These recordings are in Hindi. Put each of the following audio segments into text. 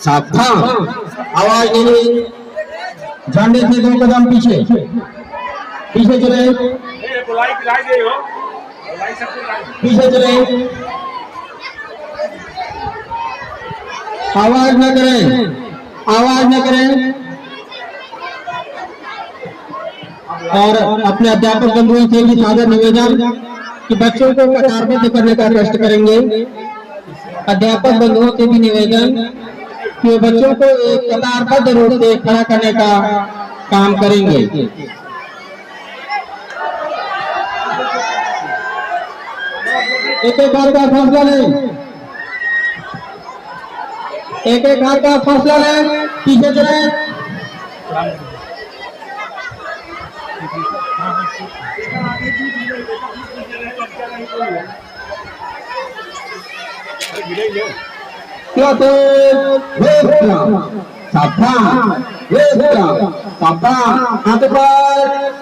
सावधान, आवाज नहीं, झंडे से 2 कदम पीछे पीछे चले, पीछे चले, आवाज न करें, आवाज न करें। और अपने अध्यापक बंधुओं से भी सादर निवेदन कि बच्चों को कतारबद्ध करने का कष्ट करेंगे। अध्यापक बंधुओं से भी निवेदन कि बच्चों को एक कतारबद्ध रूप से खड़ा करने का काम करेंगे। एक एक बार का फैसला लें, एक एक बार का फैसला लें, पीछे चलें। हाथ ऊपर,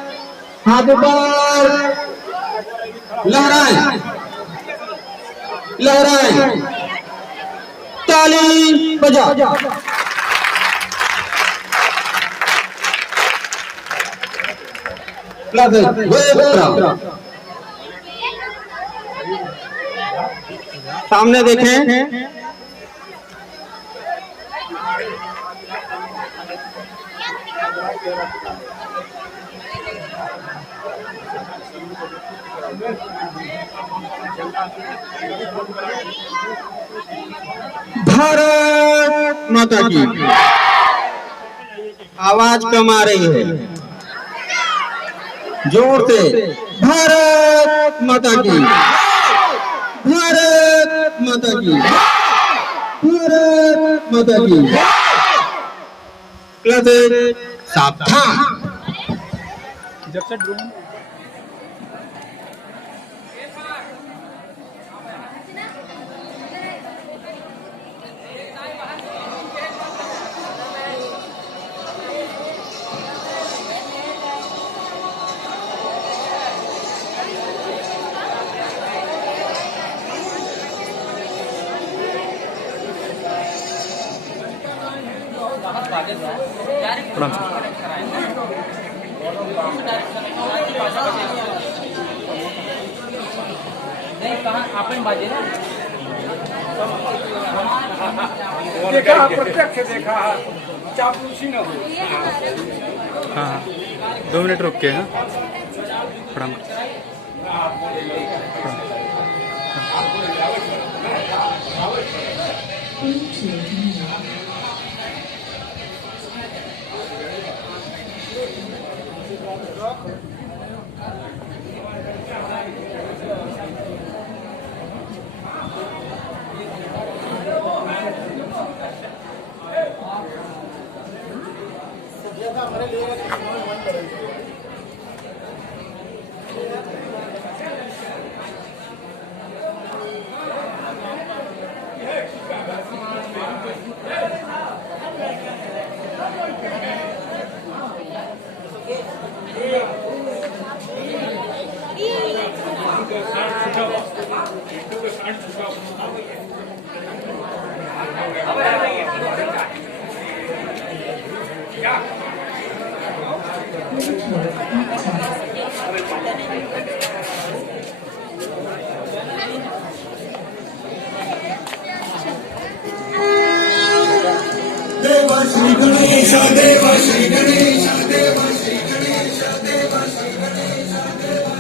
हाथ ऊपर, लहराएं, लहराएं, ताली बजा। सामने देखें, भारत माता की। आवाज कम आ रही है, जोर से, भारत माता की, भारत माता की, भारत माता की। सावधान, जब से ड्रोन प्रणाम सर। देखा प्रत्यक्ष देखा चापलूसी न हो। हाँ 2 मिनट रुक के। हाँ प्रणाम। देवा श्री गणेश, देवा श्री गणेश, देवा श्री गणेश, देवा श्री गणेश, देवा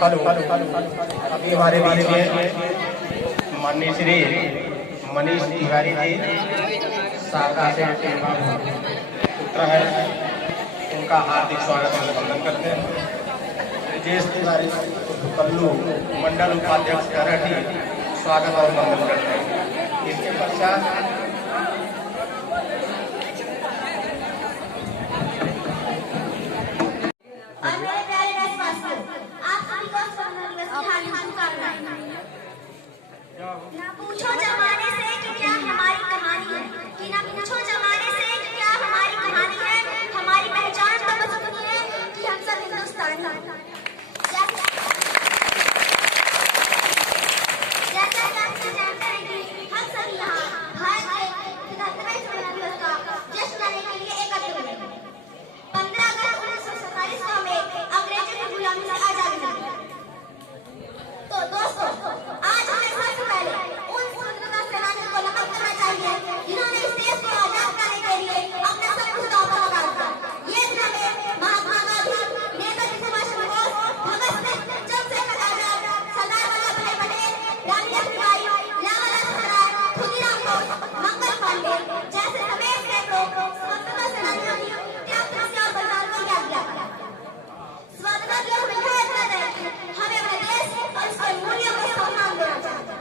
हेलो अभी हमारे बीच में माननीय श्री मनीष तिवारी जी शाखा से पुत्र है, उनका हार्दिक स्वागत और अभिनंदन करते हैं। ब्रजेश तिवारी कल्लू मंडल उपाध्यक्ष करहटी स्वागत और अभिनंदन करते हैं। इसके पश्चात ना पूछो जमाने से कि क्या हमारी कहानी है, कि ना पूछो जमाने से कि क्या हमारी कहानी है। हमारी पहचान तो बस इतनी है कि हम सब हिंदुस्तानी हैं। जैसा कि आप सब जानते हैं कि हम सब यहाँ भारत के 77वें स्वतंत्रता दिवस का जश्न मनाने के लिए एकत्र हुए हैं। 15 अगस्त 1947 को हमें अंग्रेजों की गुलामी से आजादी मिली। तो दोस्तों, आज हमें सबसे पहले उन स्वतंत्रता सेनानियों को नमन करना चाहिए जिन्होंने इस देश को आजाद करने के लिए अपना सब कुछ दांव पर लगा दिया। ये दिन हमें महात्मा गांधी, नेताजी सुभाष चंद्र बोस, भगत सिंह, चंद्रशेखर आजाद, सरदार वल्लभ भाई पटेल, रानी लक्ष्मीबाई, लाला लाजपत राय, खुदीराम बोस, मंगल पांडे जैसे तमाम सैकड़ों स्वतंत्रता सेनानियों ने त्याग, तपस्या और बलिदान को याद किया। स्वतंत्रता दिवस में यह याद है कि हमें अपने देश और इसके मूल्यों को सम्मान देना चाहिए।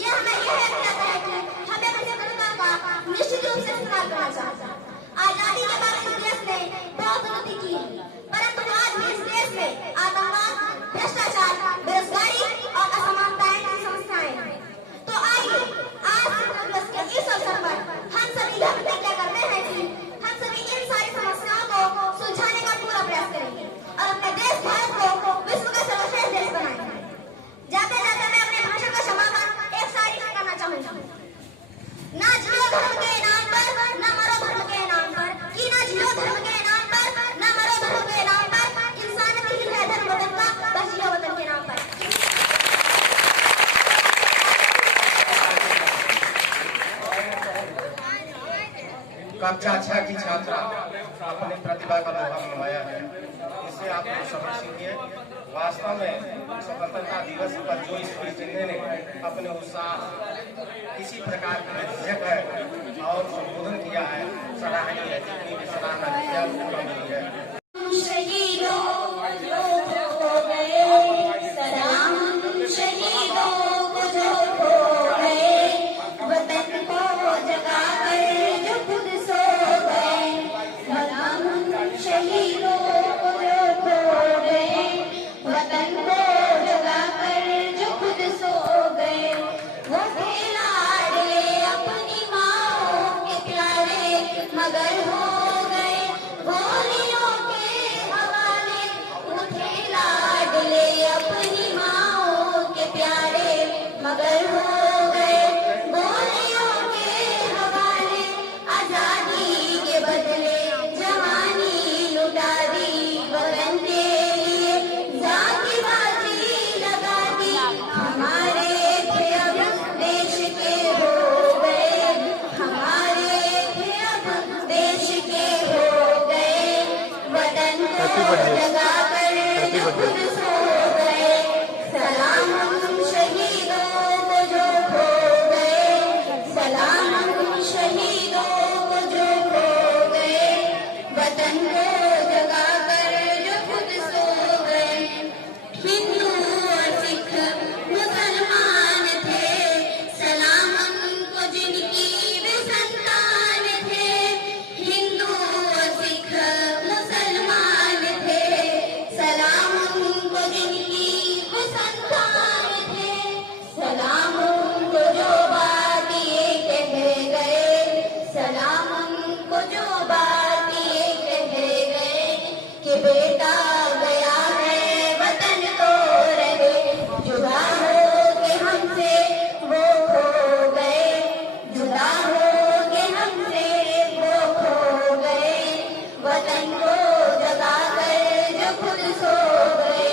ये हमें यह याद दिलाता है कि हमें अपनी स्वतंत्रता का निश्चित रूप से इस्तेमाल करना चाहिए। आजादी के बाद इस देश ने बहुत उन्नति की है, परंतु आज भी इस देश में आतंकवाद, भ्रष्टाचार, बेरोजगारी और असमानताएं की समस्याएं हैं। तो आइए आज स्वतंत्रता दिवस के इस अवसर पर हम सभी यह प्रतिज्ञा करते हैं कि हम सभी इन सारी समस्याओं को सुलझाने का पूरा प्रयास करेंगे और अपने देश भारत को विश्व का सर्वश्रेष्ठ देश बनाएंगे। जाते जाते मैं अपने भाषण का समापन एक शायरी से करना चाहूंगी। ना जियो धर्म के नाम पर, ना मरो धर्म के नाम पर, कि ना जियो धर्म के नाम पर, ना मरो धर्म के नाम पर, इंसान की है धर्म वतन का, बस जियो वतन के नाम पर। कक्षा 6 की छात्रा अपनी प्रतिभा का लोहा मनवाया है, इससे आप लोग समझ सीखिए। वास्तव में स्वतंत्रता दिवस पर जो स्कूल ने अपने उत्साह किसी प्रकार की झिझक है और संबोधन किया है, सराहनीय है। जितनी भी सराहना की है वो कम ही है। मगर हो गए गोलियों के हवाले, उठे लाडले अपनी माओ के प्यारे, मगर हो गए गोलियों के हवाले। आजादी के बदले जवानी लुटा दी, वतन के लिए जाति बाजी लगा दी। हमारे थे अब देश के हो गए, हमारे थे अब देश के हो गए, वतन को जगा कर जो खुद सो गए। सलाम उन शहीदों को जो खो गए, सलाम उन शहीदों को जो खो गए, वतन को जगा कर जो खुद सो गए। हिंदू और सिख मुसलमान थे, सलाम उनको जिनकी भी संतान थे। हिंदू और सिख मुसलमान थे, सलाम उनको जिनकी भी संतान थे। सलाम उनको जो बात ये कह गए, सलाम उनको जो बात ये कह गए कि बेटा गया है वतन तो रहे, जुदा हो के हमसे वो खो गए, जुदा हो के हमसे वो खो गए। वतन को जगा कर जो खुद सो गए,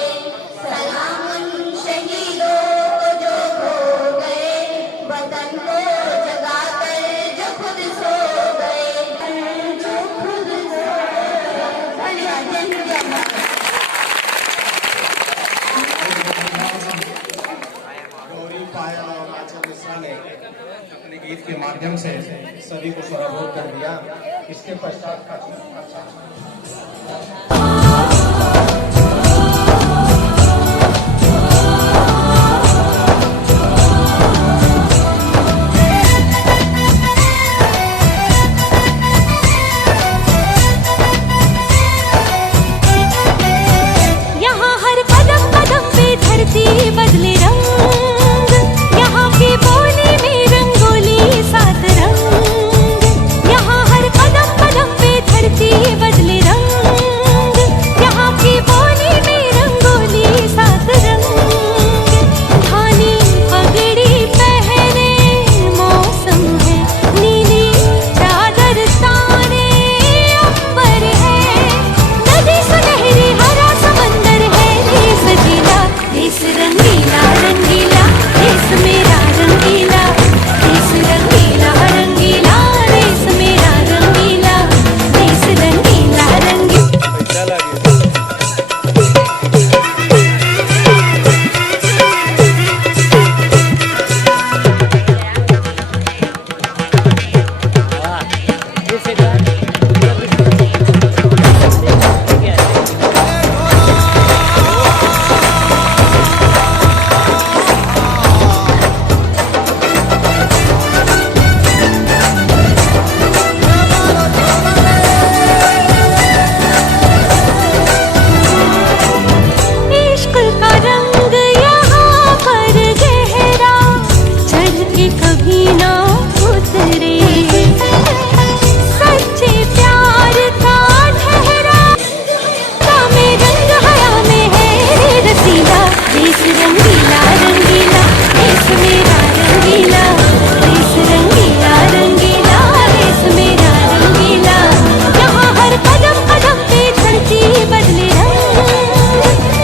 सलाम उन शहीदों को जो खो गए, वतन को जगा कर जो खुद सो गए। जो माध्यम से सभी को पराभूत कर दिया। इसके पश्चात यहाँ हर कदम कदम पे धरती बदले रंग, यहाँ की बोली में रंगोली सात रंग। यहाँ हर कदम कदम पे धरती बदले रंग, यहाँ की बोली में रंगोली सात रंग। धानी पगड़ी पहने मौसम है, नीली चादर ताने अंबर है। नदी सुनहरी हरा समंदर है, देश गीला देश रंगीला रंगीला, देश मेरा रंगीला, देश रंगीला रंगीला, देश मेरा रंगीला, देश रंगीला रंगीला। इश्क का रंग यहाँ पर गहरा, चढ़ के कभी ना उतरे। सच्चे प्यार का ठहरा में रंग हया में है रे रसीला, देश रंगीला रंगीला, देश मेरा रंगीला, देश रंगीला रंगीला, देश मेरा रंगीला। यहाँ हर कदम कदम पे धरती बदले रंग,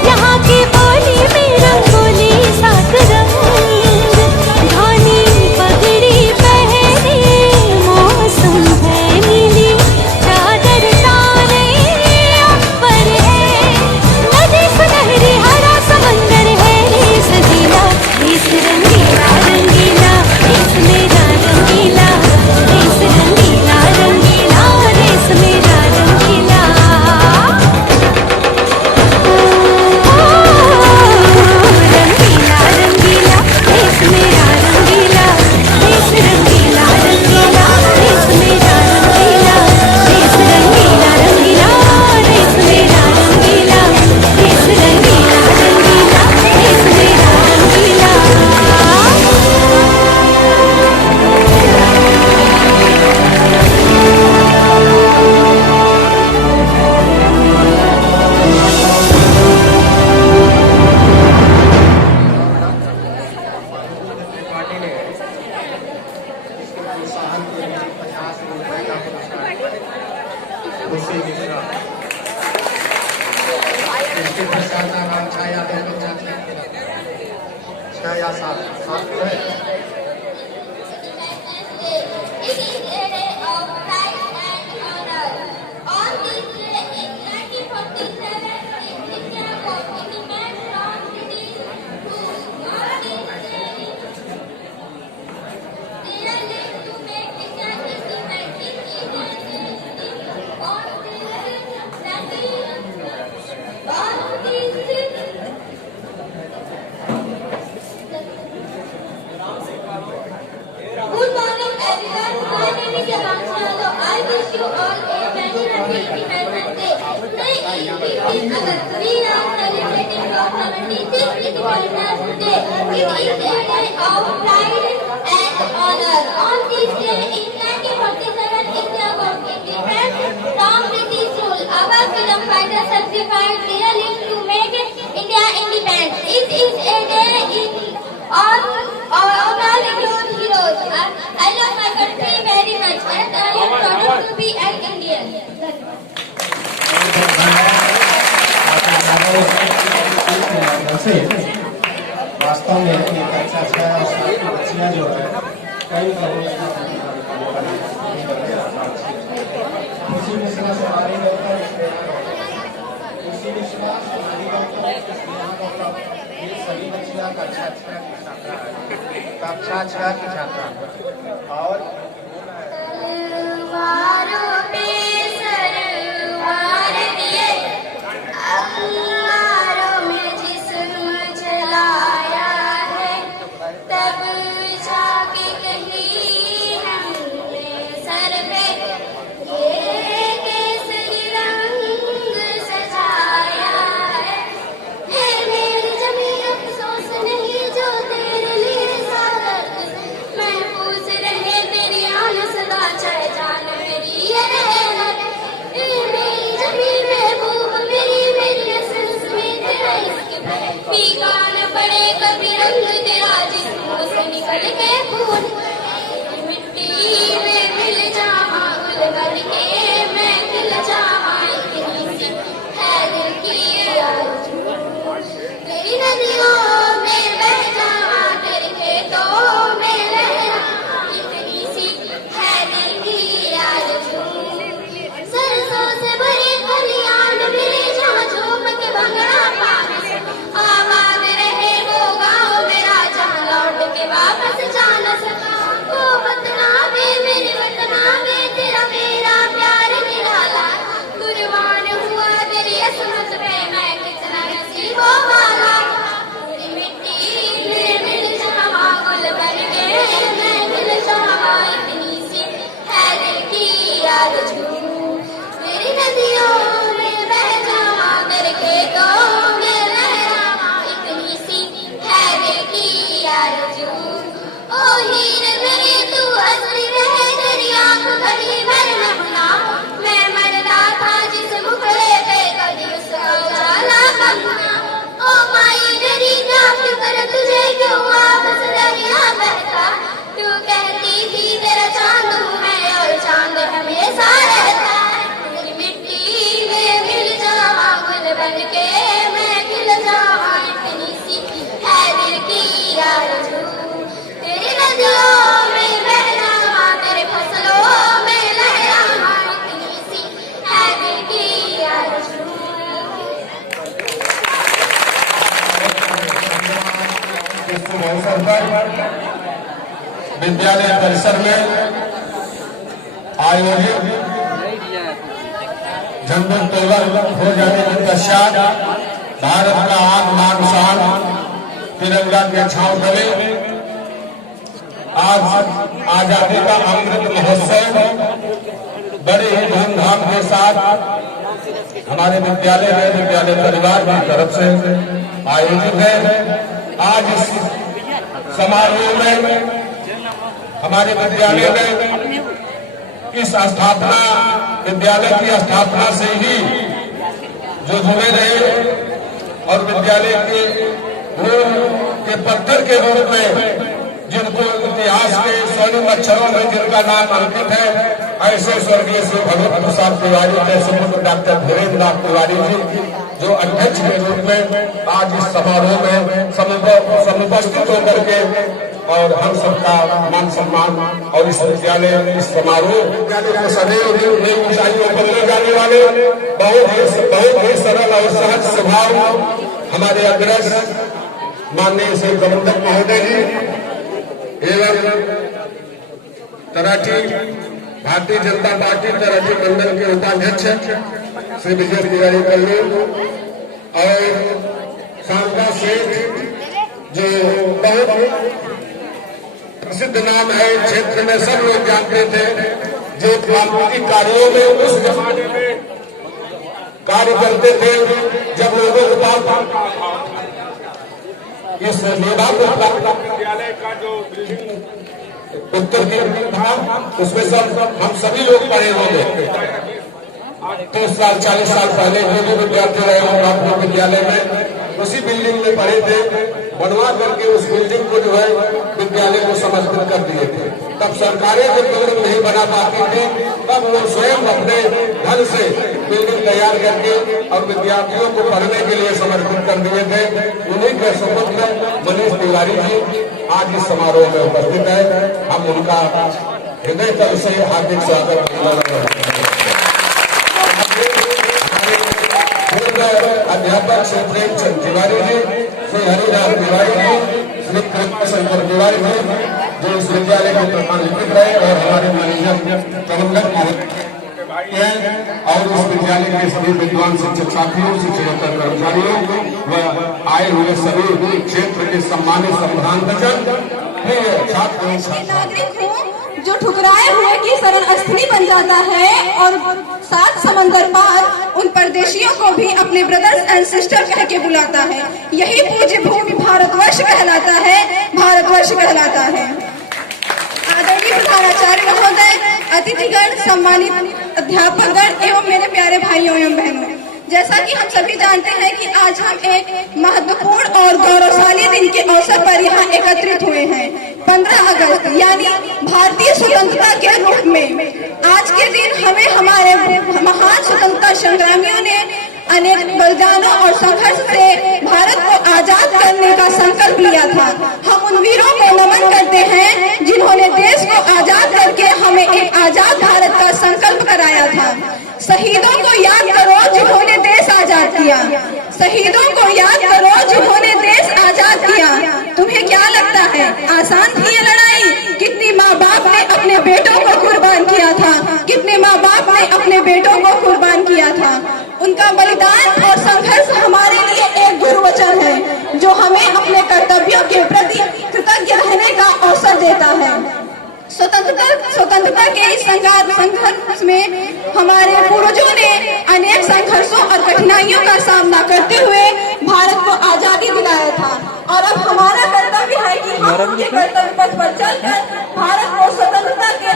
यहाँ की बोली में रंगोली सात रंग। धानी पगड़ी पहने मौसम है, नीली चादर ताने अंबर है। नदी सुनहरी हरा समंदर है, देश गीला देश रंगीला रंगीला, देश मेरा रंगीला, देश रंगीला रंगीला, देश मेरा रंगीला। रंगीला रंगीला, देश मेरा रंगीला, देश रंगीला रंगीला, देश मेरा रंगीला, देश रंगीला रंगीला, देश मेरा रंगीला, देश रंगीला रंगीला, देश मेरा रंगीला। पार्टी ने इसके प्रोत्साहन के लिए 50 रुपए का पुरस्कार खुशी मिश्रा। इसके पश्चात आकांक्षा यादव को छह या सात सात है। It is a day of pride and honor. On this day in 1947, India was independent from British rule. On this day, they are led to make India independent. It is a day on Good morning, everyone. My name is Akanksha Yadav. I wish you all a very happy Independence Day. Today is 15 August. We are celebrating our 76th Independence Day. It is a day of pride and honor. On this day in 1947, India was independent from British rule. Our freedom fighters sacrificed their lives to make India independent. It is a day in all your heroes. I love my country very much and I am proud to be an Indian. वास्तव में एक अच्छा अच्छा बच्चियां जो है कई खुशी विश्वास हमारी उसी विश्वास ये सभी बच्चियां कक्षा 6 की छात्रा है, कक्षा 6 की छात्रा है। और तलवारों पे सरवार दिए, अंगारों में जिस्म जलाया है, तब जाके कहीं हमने सर पे ये केसरी रंग सजाया है। मेरी जमीन अफसोस नहीं जो तेरे लिए सादत महफूज रहे, तेरी आन सदा चाहे जान मेरी ये रहना। मेरी जमीन महबूब मेरी एसेंस में तेरा इश्क फीका न पड़े कभी रंग तेरा जिस्म से निकल के फूल। मिट्टी में मिल जाऊं गुल बन के मैं खिल जाऊं, इतनी सी है दिल की आरज़ू। तेरी नदियों में बह जाऊं, तेरे खेतों में लहराऊं, इतनी सी है दिल की आरज़ू। सरसों से भरे खलियान मिले जहाँ झूम के भंगड़ा पानी से आबाद रहे वो गाँव मेरा, जहाँ लौट के वापस जा न सका वो वतना में मेरे वतना में तेरा मेरा प्यार निराला। कुर्बान हुआ तेरी असमत पे मैं कितना नसीबों वाला। तेरी मिट्टी में मिल जावा गुल बन के मैं मिल जावा, इतनी सी है दिल की आरज़ू। तेरी नदियों में बह जावा, तेरे खेतों में लहरावा, इतनी सी है दिल की आरज़ू। ओ हीर मेरी तू असली रहे, तेरी आंख कभी भर न भुला। मैं मरदा था जिस मुखड़े पे कभी उसका उजाला कम ना। ओ माई मेरी क्या फिक्र तुझे क्यों वापस दरिया बहता। तू कहती थी तेरा चांद हूँ मैं और चांद हमेशा रहता है। तेरी मिट्टी में मिल जावा गुल बन के मैं खिल जावा, इतनी सी है दिल की आरज़ू। तेरी नदियों में बह जावा, तेरे फसलों में लहरावा, इतनी सी है दिल की आरज़ू। इस अवसर पर विद्यालय परिसर में आयोजित झंडोत्तोलन हो जाने के पश्चात भारत का आत्मान शान तिरंगा के छांव तले आज आजादी का अमृत महोत्सव बड़े ही धूमधाम के साथ हमारे विद्यालय में विद्यालय परिवार की तरफ से आयोजित है। आज इस समारोह में हमारे विद्यालय में इस स्थापना विद्यालय की स्थापना से ही जो जुड़े रहे और विद्यालय के मूल के पत्थर के रूप में जिनको इतिहास के स्वर्णिम अक्षरों में जिनका नाम अंकित है, ऐसे स्वर्गीय श्री भगवत प्रसाद तिवारी जैसे डॉक्टर धीरेन्द्र नाथ तिवारी जी जो अध्यक्ष के रूप में आज इस समारोह में समुपस्थित होकर के और हम सबका मान सम्मान और इस विद्यालय इस समारोह विद्यालय को सदैव नई ऊंचाइयों पर ले जाने वाले बहुत ही सरल और सहज स्वभाव हमारे अग्रज माननीय श्री प्रबंधक महोदय जी एवं तराठी भारतीय जनता पार्टी तराठी मंडल के उपाध्यक्ष श्री विजय तिवारी कल्लू और शारदा सेठ जो बहुत प्रसिद्ध नाम है क्षेत्र में, सब लोग जानते थे जो राजनीतिक कार्यों में उस जमाने में कार्य करते थे जब लोगों के पास इस मेधा को विद्यालय का जो उत्तर की था उसमें सब हम सभी लोग पढ़े होंगे। 30 साल 40 साल पहले जो भी विद्यार्थी रहे हों प्राथमिक विद्यालय में उसी बिल्डिंग में पढ़े थे, बनवा करके उस बिल्डिंग को जो है विद्यालय को समर्पित कर दिए थे। तब सरकारें जब बिल्डिंग नहीं बना पाती थी तब वो स्वयं अपने धन से बिल्डिंग तैयार करके और विद्यार्थियों को पढ़ने के लिए समर्पित कर दिए थे। उन्हीं के सुपुत्र मनीष तिवारी जी आज इस समारोह में उपस्थित है। हम उनका हृदय तल से हार्दिक स्वागत अध्यापक श्री प्रेमचंद तिवारी जी, श्री हरिलाल तिवारी जी, श्री कृष्ण शंकर तिवारी जी, जो इस विद्यालय के प्रधान लिपिक रहे और हमारे मैनेजर प्रबंधक और इस विद्यालय के सभी विद्वान शिक्षक साथियों, शिक्षक कर्मचारियों व आए हुए सभी क्षेत्र के सम्मानित संविधान छात्रों नागरिक हूँ जो ठुकराए हुए की शरण स्थली बन जाता है और 7 समंदर पार उन परदेशियों को भी अपने ब्रदर्स एंड सिस्टर कह के बुलाता है। यही पूज्य भूमि भारतवर्ष कहलाता है, भारतवर्ष कहलाता है। आदरणीय प्रधानाचार्य महोदय, अतिथिगण, सम्मानित अध्यापकगण एवं मेरे प्यारे भाइयों एवं बहनों, जैसा कि हम सभी जानते हैं कि आज हम एक महत्वपूर्ण और गौरवशाली दिन के अवसर पर यहाँ एकत्रित हुए हैं। 15 अगस्त यानी भारतीय स्वतंत्रता के रूप में आज के दिन हमें हमारे महान स्वतंत्रता संग्रामियों ने अनेक बलिदानों और संघर्ष से भारत को आजाद करने का संकल्प लिया था। हम उन वीरों को नमन करते हैं जिन्होंने देश को आजाद करके हमें एक आजाद भारत का संकल्प कराया था। शहीदों को याद करो जिन्होंने देश आजाद किया, शहीदों को याद करो जिन्होंने देश आजाद किया। तुम्हें क्या लगता है आसान थी ये लड़ाई? कितनी माँ बाप ने अपने बेटों को कुर्बान किया था, कितने माँ बाप ने अपने बेटों को कुर्बान किया था। उनका बलिदान और संघर्ष हमारे लिए एक गुरुवचन है जो हमें अपने कर्तव्यों के प्रति कृतज्ञ रहने का अवसर देता है। स्वतंत्रता के इस संघर्ष में हमारे पूर्वजों ने अनेक संघर्षों और कठिनाइयों का सामना करते हुए भारत को आजादी दिलाया था और अब हमारा कर्तव्य है कि हम उनके कर्तव्य पथ पर चलकर भारत को स्वतंत्रता के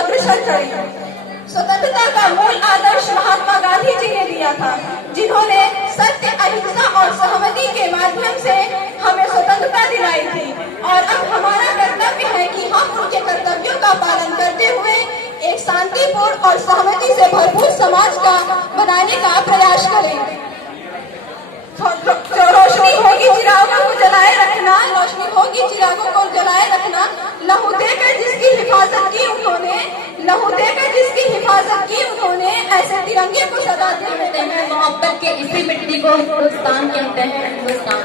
अग्रसर करें। स्वतंत्रता का मूल आदर्श महात्मा गांधी जी ने दिया था, जिन्होंने सत्य, अहिंसा और सहमति के माध्यम से हमें स्वतंत्रता दिलाई थी। और अब हमारा कर्तव्य है कि हम उनके कर्तव्यों का पालन करते हुए एक शांतिपूर्ण और सहमति से भरपूर समाज का बनाने का प्रयास करें। रोशनी होगी चिरागों को जलाए रखना, रोशनी होगी चिरागों को जलाए रखना। लहू देकर जिसकी हिफाजत की उन्होंने, लहू देकर जिसकी हिफाजत की उन्होंने, ऐसे तिरंगे को सदा देते हैं। मोहब्बत के इसी मिट्टी को हिंदुस्तान कहते हैं। हिंदुस्तान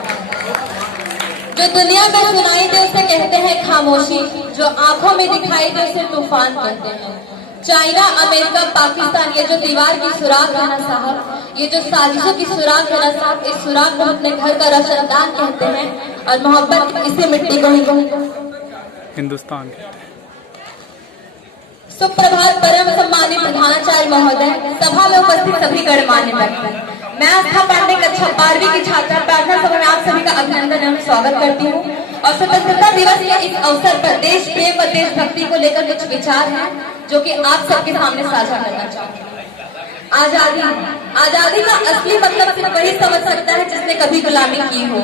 जो दुनिया में सुनाई दे उसे कहते हैं खामोशी, जो आंखों में दिखाई दे उसे तूफान कहते हैं। चाइना, अमेरिका, पाकिस्तान, ये जो दीवार की सुराख है ना साहब, ये जो साजिशों की सुराख है ना साहब, इस सुराख को अपने घर का रोशनदान कहते हैं और मोहब्बत इसी मिट्टी को ही हिंदुस्तान कहते हैं। सुप्रभात परम सम्मानित प्रधानाचार्य महोदय, सभा में उपस्थित सभी गणमान्य व्यक्ति, मैं आस्था पांडे कक्षा 12वीं की छात्रा प्रार्थना सभा में आप सभी का अभिनंदन एवं स्वागत करती हूँ। और स्वतंत्रता दिवस के इस अवसर पर देश प्रेम व देशभक्ति को लेकर कुछ विचार हैं जो कि आप सबके सामने साझा करना चाहती हूँ। आजादी का असली मतलब सिर्फ वही समझ सकता है जिसने कभी गुलामी की हो।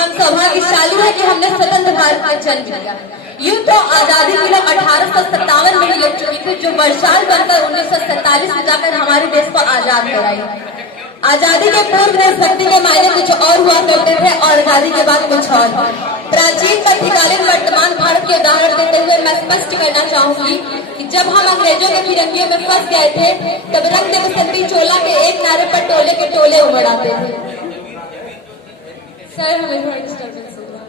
हम सौभाग्यशाली है कि हमने स्वतंत्र भारत का जन्म लिया। यूं तो आजादी की लौ 1857 में ही लग चुकी थी, जो वर्षाल बनकर 1947 में जाकर हमारे देश को आजाद कराई। आजादी के पूर्व देशभक्ति के मायने कुछ और हुआ करते थे और आजादी के बाद कुछ और। प्राचीन मध्यकालीन वर्तमान भारत के उदाहरण देते हुए मैं स्पष्ट करना चाहूंगी कि जब हम अंग्रेजों के फिरंगियों में फंस गए थे तब रंग दे बसंती चोला के एक नारे पर टोले के टोले उमड़ आते थे। सर हमें थोड़ा डिस्टर्बेंस हो रहा है।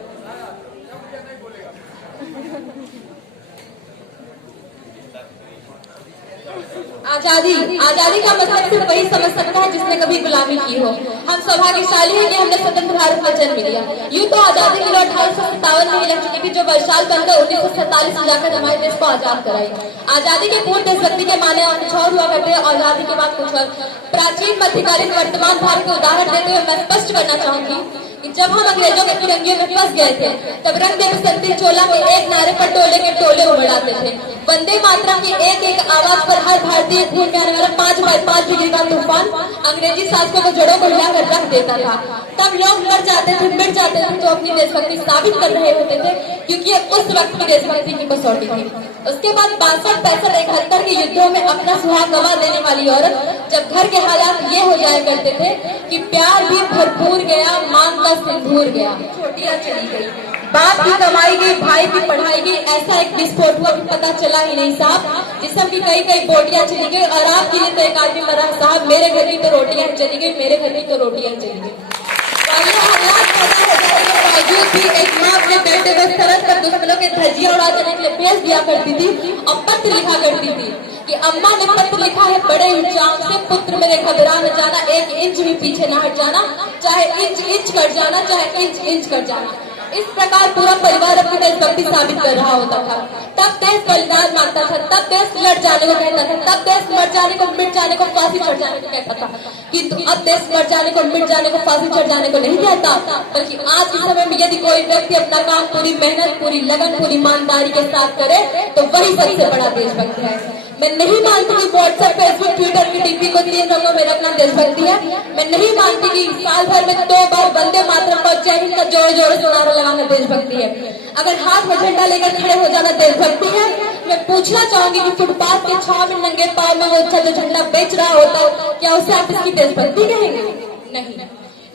आजादी का मतलब सिर्फ वही समझ सकता है जिसने कभी गुलामी की हो। हम सौभाग्यशाली है कि हमने स्वतंत्र भारत में जन्म लिया। यूं तो आजादी की लौ 1857 में लग चुकी थी, जो वर्षाल बनकर 1947 में जाकर हमारे देश को आजाद कराई। आजादी के पूर्व देशभक्ति के माने कुछ और हुआ करते हैं और आजादी के बाद कुछ और। प्राचीन मध्यकालीन वर्तमान भारत के उदाहरण देते हुए मैं स्पष्ट करना चाहूंगी कि जब हम अंग्रेजों के फिरंगियों में फंस गए थे तब रंग दे बसंती चोला के एक नारे पर टोले के टोले उमड़ाते थे। वंदे मातरम की एक एक आवाज पर हर भारतीय खून में आने वाला 5x5 डिग्री का तूफान अंग्रेजी शासकों को जड़ों को हिलाकर रख देता था। तब लोग मर जाते थे, मिट जाते थे, तो अपनी देशभक्ति साबित कर रहे होते थे, क्योंकि उस वक्त की देशभक्ति की कसौटी थी। उसके बाद 62, 65, 71 के युद्धों में अपना सुहाग गवा देने वाली औरत जब घर के हालात ये हो जाया करते थे कि प्यार भी भरपूर गया, मांग का सिंदूर गया, छोटियां चली गई, बाप की कमाई गई, भाई की पढ़ाई गई, ऐसा एक विस्फोट हुआ कि पता चला ही नहीं साहब। जिसम की कई बोटियां चली गई और आपके लिए तो एक आदमी मरा साहब, मेरे घर की तो रोटियां चली गई, मेरे घर की तो रोटियां चली गई। भी एक माँ अपने बेटे को सरहद पर दुश्मनों के धज्जियां उड़ा देने के लिए भेज दिया करती थी और पत्र लिखा करती थी कि अम्मा ने पत्र लिखा है बड़े इंतजाम से, पुत्र मेरे घबरा न जाना, 1 इंच भी पीछे न हट जाना, चाहे इंच इंच कर जाना, चाहे इंच इंच कर जाना। इस प्रकार पूरा परिवार अपनी देशभक्ति साबित कर रहा होता था। तब देश बलिदान मांगता था, तब देश लड़ जाने को कहता था, तब देश मर जाने को, मिट जाने को, फांसी चढ़ जाने को कहता था। किंतु अब देश मर जाने को, मिट जाने को, फांसी चढ़ जाने को नहीं कहता, बल्कि आज के समय में यदि कोई व्यक्ति अपना काम पूरी मेहनत, पूरी लगन, पूरी ईमानदारी के साथ करे तो वही सबसे बड़ा देशभक्त है। मैं नहीं मानती कि व्हाट्सएप, फेसबुक, ट्विटर की डीपी को 3 रंगों में रखना देशभक्ति है। मैं नहीं मानती कि साल भर में 2 बार वंदे मातरम और जय हिंद का जोर जोर से नारा लगाना देशभक्ति है। अगर हाथ में झंडा लेकर खड़े हो जाना देशभक्ति है। मैं पूछना चाहूंगी कि फुटपाथ के छांव में नंगे पांव में वो जो झंडा बेच रहा होता, क्या उसे आप इसकी देशभक्ति कहेंगे?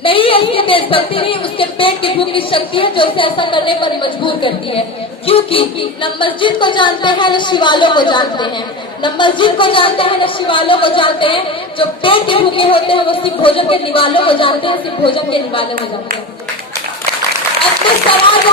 नहीं है, इसकी देशभक्ति नहीं, उसके पेट की भूख की शक्ति है जो उसे ऐसा करने पर मजबूर करती है। क्योंकि न मस्जिद को जानते हैं न शिवालों को जानते हैं, न मस्जिद को जानते हैं न शिवालों को जानते हैं। जो पेट के भूखे होते हैं वो सिर्फ भोजन के निवालों को जानते हैं, सिर्फ भोजन के निवालों को जानते हैं। अपने समाज,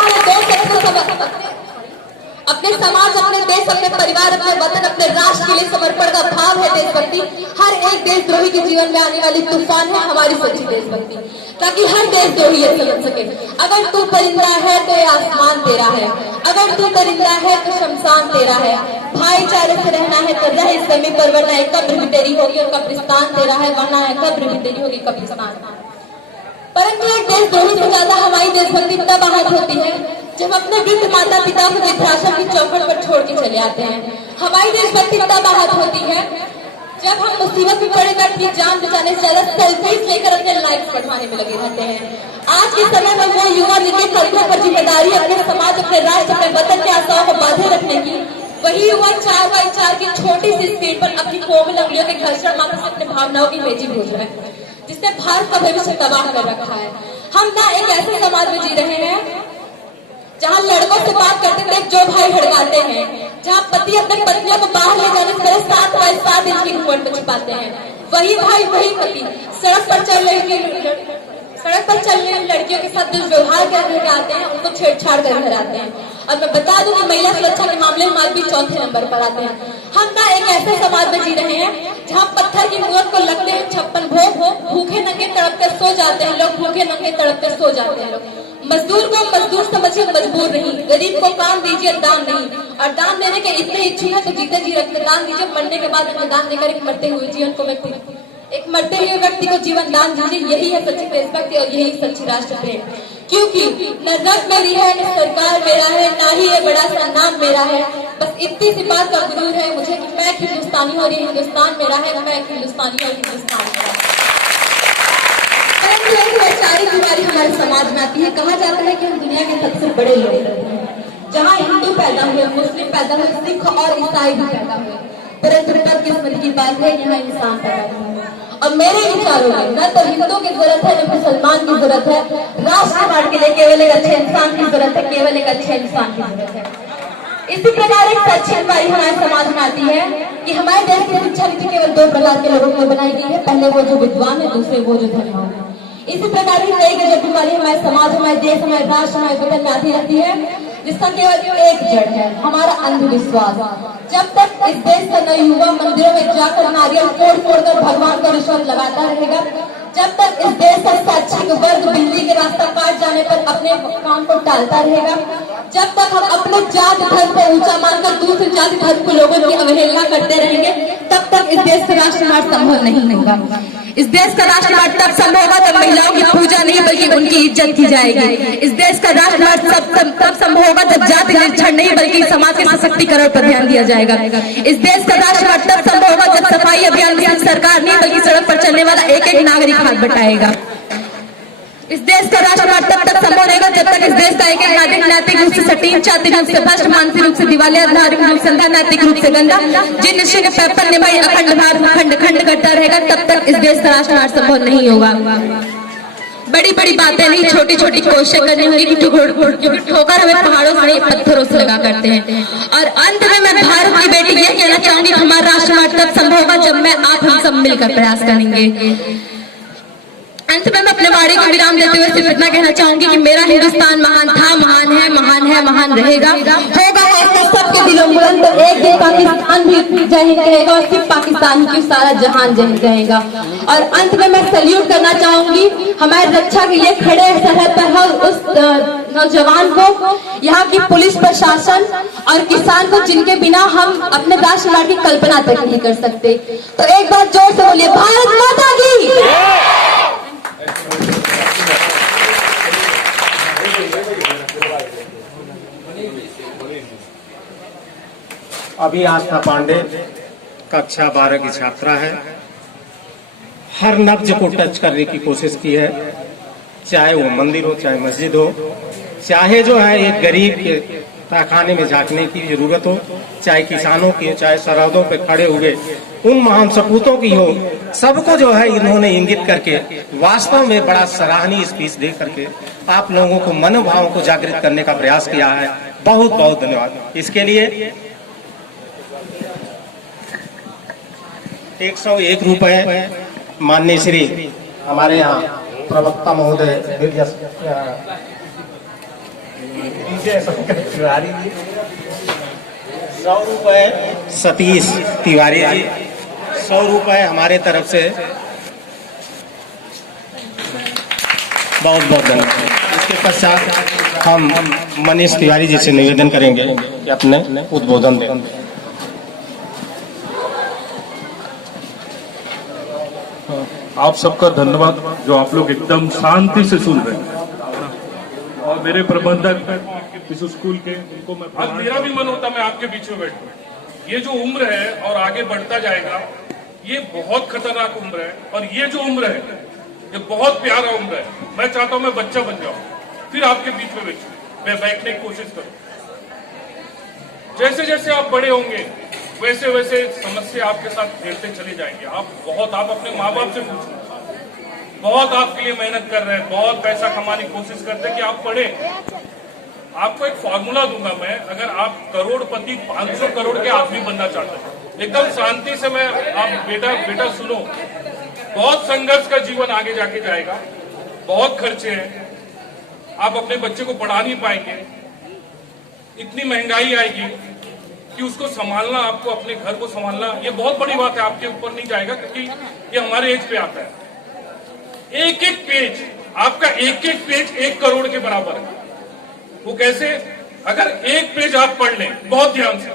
अपने समाज, अपने देश, अपने परिवार, अपने वतन, अपने राष्ट्र के लिए समर्पण का भाव है देशभक्ति। हर एक देशद्रोही के जीवन में आने वाली तूफान है हमारी सच्ची देशभक्ति, ताकि हर देशद्रोही ये समझ सके अगर तू परिंदा है तो ये आसमान तेरा है, अगर तू परिंदा है तो शमशान तेरा है। भाईचारे से रहना है तो रह इस जमीन पर, वरना एक कब्र भी तेरी होगी और कब्रिस्तान तेरा है, वरना है कब्र भी तेरी होगी कब्रिस्तान। परंतु एक देशद्रोही से ज्यादा हमारी देशभक्ति तब आहत होती है जब अपने वृद्ध माता पिता को वृद्धाश्रम की चौखट पर छोड़ के चले आते हैं। हमारी देशभक्ति तब आहत होती है जब हम मुसीबत में पड़ेगा अपनी जान बचाने से ज्यादा सेल्फीज लेकर अपने लाइफ बढ़वाने में लगे रहते हैं। आज के समय में वो युवा जिनके कंधों पर जिम्मेदारी अपने समाज, अपने राष्ट्र, अपने वतन के आशाओं को बांधे रखने की, वही युवा 4x4 की छोटी सी स्क्रीन पर अपनी कोमल अंगुलियों के घर्षण मात्र से अपने भावनाओं की इमेजिंग भेज रहा है, जिसने भारत का भविष्य तबाह कर रखा है। हम ना एक ऐसे समाज में जी रहे हैं जहाँ लड़कों से बात करते थे जो भाई हड़काते हैं, जहाँ पति अपने पत्नियों को बाहर ले जाने से पहले 7 इंच की घूंघट में छिपाते हैं। वही भाई, वही पति सड़क पर चल रही लड़कियों के साथ दुर्व्यवहार करने आते हैं, उनको छेड़छाड़ कर घर आते हैं। और मैं बता दूं कि महिला सुरक्षा के मामले में आज भी 4थे नंबर पर आते हैं। हम ना एक ऐसे समाज में जी रहे हैं जहाँ पत्थर की मूरत को लगते हैं 56 भोग, भूखे नंगे तड़प कर सो जाते हैं लोग, भूखे नंगे तड़प कर सो जाते हैं लोग। मजदूर को मजदूर समझिए, मजबूर नहीं। गरीब को काम दीजिए, दान नहीं। और दान देने के इतने इच्छुक है तो जीते जी रक्तदान दीजिए, मरने के बाद रक्तदान देकर एक मरते हुए जीवन को एक मरते हुए व्यक्ति को जीवन दान दीजिए। यही है सच्ची देशभक्ति और यही सच्ची राष्ट्र प्रेम। क्योंकि न रब मेरी है, न सरकार मेरा है, ना ही ये बड़ा सा नाम मेरा है। बस इतनी सी बात का गुरूर है मुझे कि मैं हिंदुस्तानी और ये हिंदुस्तान मेरा है, मैं हिंदुस्तानी और हिंदुस्तान मेरा है। वैचारिक बीमारी हमारे समाज में आती है। कहा जाता है कि हम दुनिया के सबसे बड़े लोग हैं, जहाँ हिंदू पैदा हुए, मुस्लिम पैदा हुए, सिख और ईसाई भी पैदा हुए, परंतु बदकिस्मती की बात है यहाँ इंसान पैदा हुए। और मेरे विचारों में न तो हिंदू की जरूरत है, न मुसलमान की जरूरत है। राष्ट्र निर्माण के लिए केवल एक अच्छे इंसान की जरूरत है, केवल एक अच्छे इंसान की जरूरत है। इसी प्रकार एक सच्ची बीमारी हमारे समाज में आती है कि हमारे देश की शिक्षा नीति केवल 2 प्रकार के लोगों को बनाई गई है, पहले वो जो विद्वान है, दूसरे वो जो धनवान है। इसी प्रकार की कई गजब बीमारी हमारे समाज, हमारे देश, हमारे राष्ट्र, हमारे वतन में आती रहती है, जिसका केवल एक जड़ है, हमारा अंधविश्वास। जब तक इस देश का नया युवा मंदिरों में जाकर नारियल फोड़ कर भगवान को रिश्वत लगाता रहेगा, जब तक इस देश का शैक्षिक वर्ग बिजली के रास्ता काट जाने पर अपने काम को टालता रहेगा, जब तक हम अपने जाति धर्म को ऊंचा मानकर दूसरे जाति धर्म के लोगों की अवहेलना करते रहेंगे, तब तक इस देश का राष्ट्रवाद संभव नहीं होगा। इस देश का राष्ट्रवाद तब संभव होगा जब महिलाओं की पूजा नहीं बल्कि उनकी इज्जत की जाएगी। इस देश का राष्ट्रवाद तब संभव होगा जब जाति निरीक्षण नहीं बल्कि समाज के सशक्तिकरण पर ध्यान दिया जाएगा। इस देश का राष्ट्रवाद तब संभव होगा जब सफाई अभियान में सरकार नहीं बल्कि सड़क पर चलने वाला एक नागरिक हाथ बटाएगा। इस देश का राष्ट्रवाद तब तक संभव रहेगा जब तक इस देश का एक नागरिक नैतिक रूप से सटीक, चारित्रिक रूप से भ्रष्ट, मानसिक रूप से दिवालिया, धार्मिक रूप से अंधा, नैतिक रूप से गंदा, जिन निश्चय के पेपर निभाई अखंड भारत खंड खंड करता रहेगा, तब तक इस देश का राष्ट्रवाद संभव नहीं होगा। बड़ी बड़ी बातें नहीं, छोटी छोटी कोशिशें करनी होगी क्योंकि ठोकर हमें पहाड़ों से नहीं पत्थरों से लगा करते हैं। और अंत में मैं भारत की बेटी ये कहना चाहूंगी, हमारा राष्ट्रवाद तब संभव होगा जब मैं आप हम सब मिलकर प्रयास करेंगे। अंत में मैं अपने वाणी को विराम देते हुए सिर्फ इतना कहना चाहूंगी कि मेरा हिंदुस्तान महान था, महान है, महान है, महान रहेगा, होगा ऐसा सबके दिलों में बुलंद। तो एक दिन पाकिस्तान भी जय हिंद कहेगा और सिर्फ पाकिस्तान की सारा जहान जय हिंद कहेगा। और अंत में मैं सल्यूट करना चाहूंगी हमारे रक्षा के लिए खड़े सरहद पर हर उस नौजवान को, यहाँ की पुलिस प्रशासन और किसान को, जिनके बिना हम अपने राष्ट्र निर्माण की कल्पना तक नहीं कर सकते। तो एक बार जोर से बोलिए भारत माता की। अभी आस्था पांडे कक्षा 12 की छात्रा है। हर नब्ज को टच करने की कोशिश की है, चाहे वो मंदिर हो, चाहे मस्जिद हो, चाहे जो है एक गरीब के तहखाने में झांकने की जरूरत हो, चाहे किसानों की, चाहे सरहदों पे खड़े हुए उन महान सपूतों की हो, सबको जो है इन्होंने इंगित करके वास्तव में बड़ा सराहनीय स्पीच दे करके आप लोगों को मनोभावों को जागृत करने का प्रयास किया है। बहुत बहुत धन्यवाद इसके लिए। 101 रुपए माननीय श्री हमारे यहाँ प्रवक्ता महोदय तिवारी जी, 100 रुपए सतीश तिवारी जी, 100 रुपए हमारे तरफ से बहुत बहुत धन्यवाद। इसके पश्चात हम मनीष तिवारी जी से निवेदन करेंगे कि अपने उद्बोधन दें। आप सबका धन्यवाद जो आप लोग एकदम शांति से सुन रहे हैं। और मेरे प्रबंधक इस स्कूल के, उनको मैं आज मेरा भी मन होता मैं आपके बीच में बैठूं। ये जो उम्र है और आगे बढ़ता जाएगा, ये बहुत खतरनाक उम्र है। और ये जो उम्र है ये बहुत प्यारा उम्र है। मैं चाहता हूं मैं बच्चा बन जाऊं, फिर आपके बीच में बैठूं, मैं बैठने की कोशिश करूं। जैसे जैसे आप बड़े होंगे वैसे वैसे समस्या आपके साथ घेरते चले जाएंगे। आप अपने माँ बाप से पूछो, बहुत आपके लिए मेहनत कर रहे हैं, बहुत पैसा कमाने की कोशिश करते हैं कि आप पढ़े। आपको एक फॉर्मूला दूंगा मैं, अगर आप करोड़पति 500 करोड़ के आदमी बनना चाहते हैं, एकदम शांति से मैं आप बेटा सुनो, बहुत संघर्ष का जीवन आगे जाके जाएगा, बहुत खर्चे हैं, आप अपने बच्चे को पढ़ा नहीं पाएंगे, इतनी महंगाई आएगी कि उसको संभालना, आपको अपने घर को संभालना, ये बहुत बड़ी बात है। आपके ऊपर नहीं जाएगा क्योंकि ये हमारे एज पे आता है। एक एक पेज, आपका एक एक पेज 1 करोड़ के बराबर है। वो कैसे? अगर एक पेज आप पढ़ लें बहुत ध्यान से,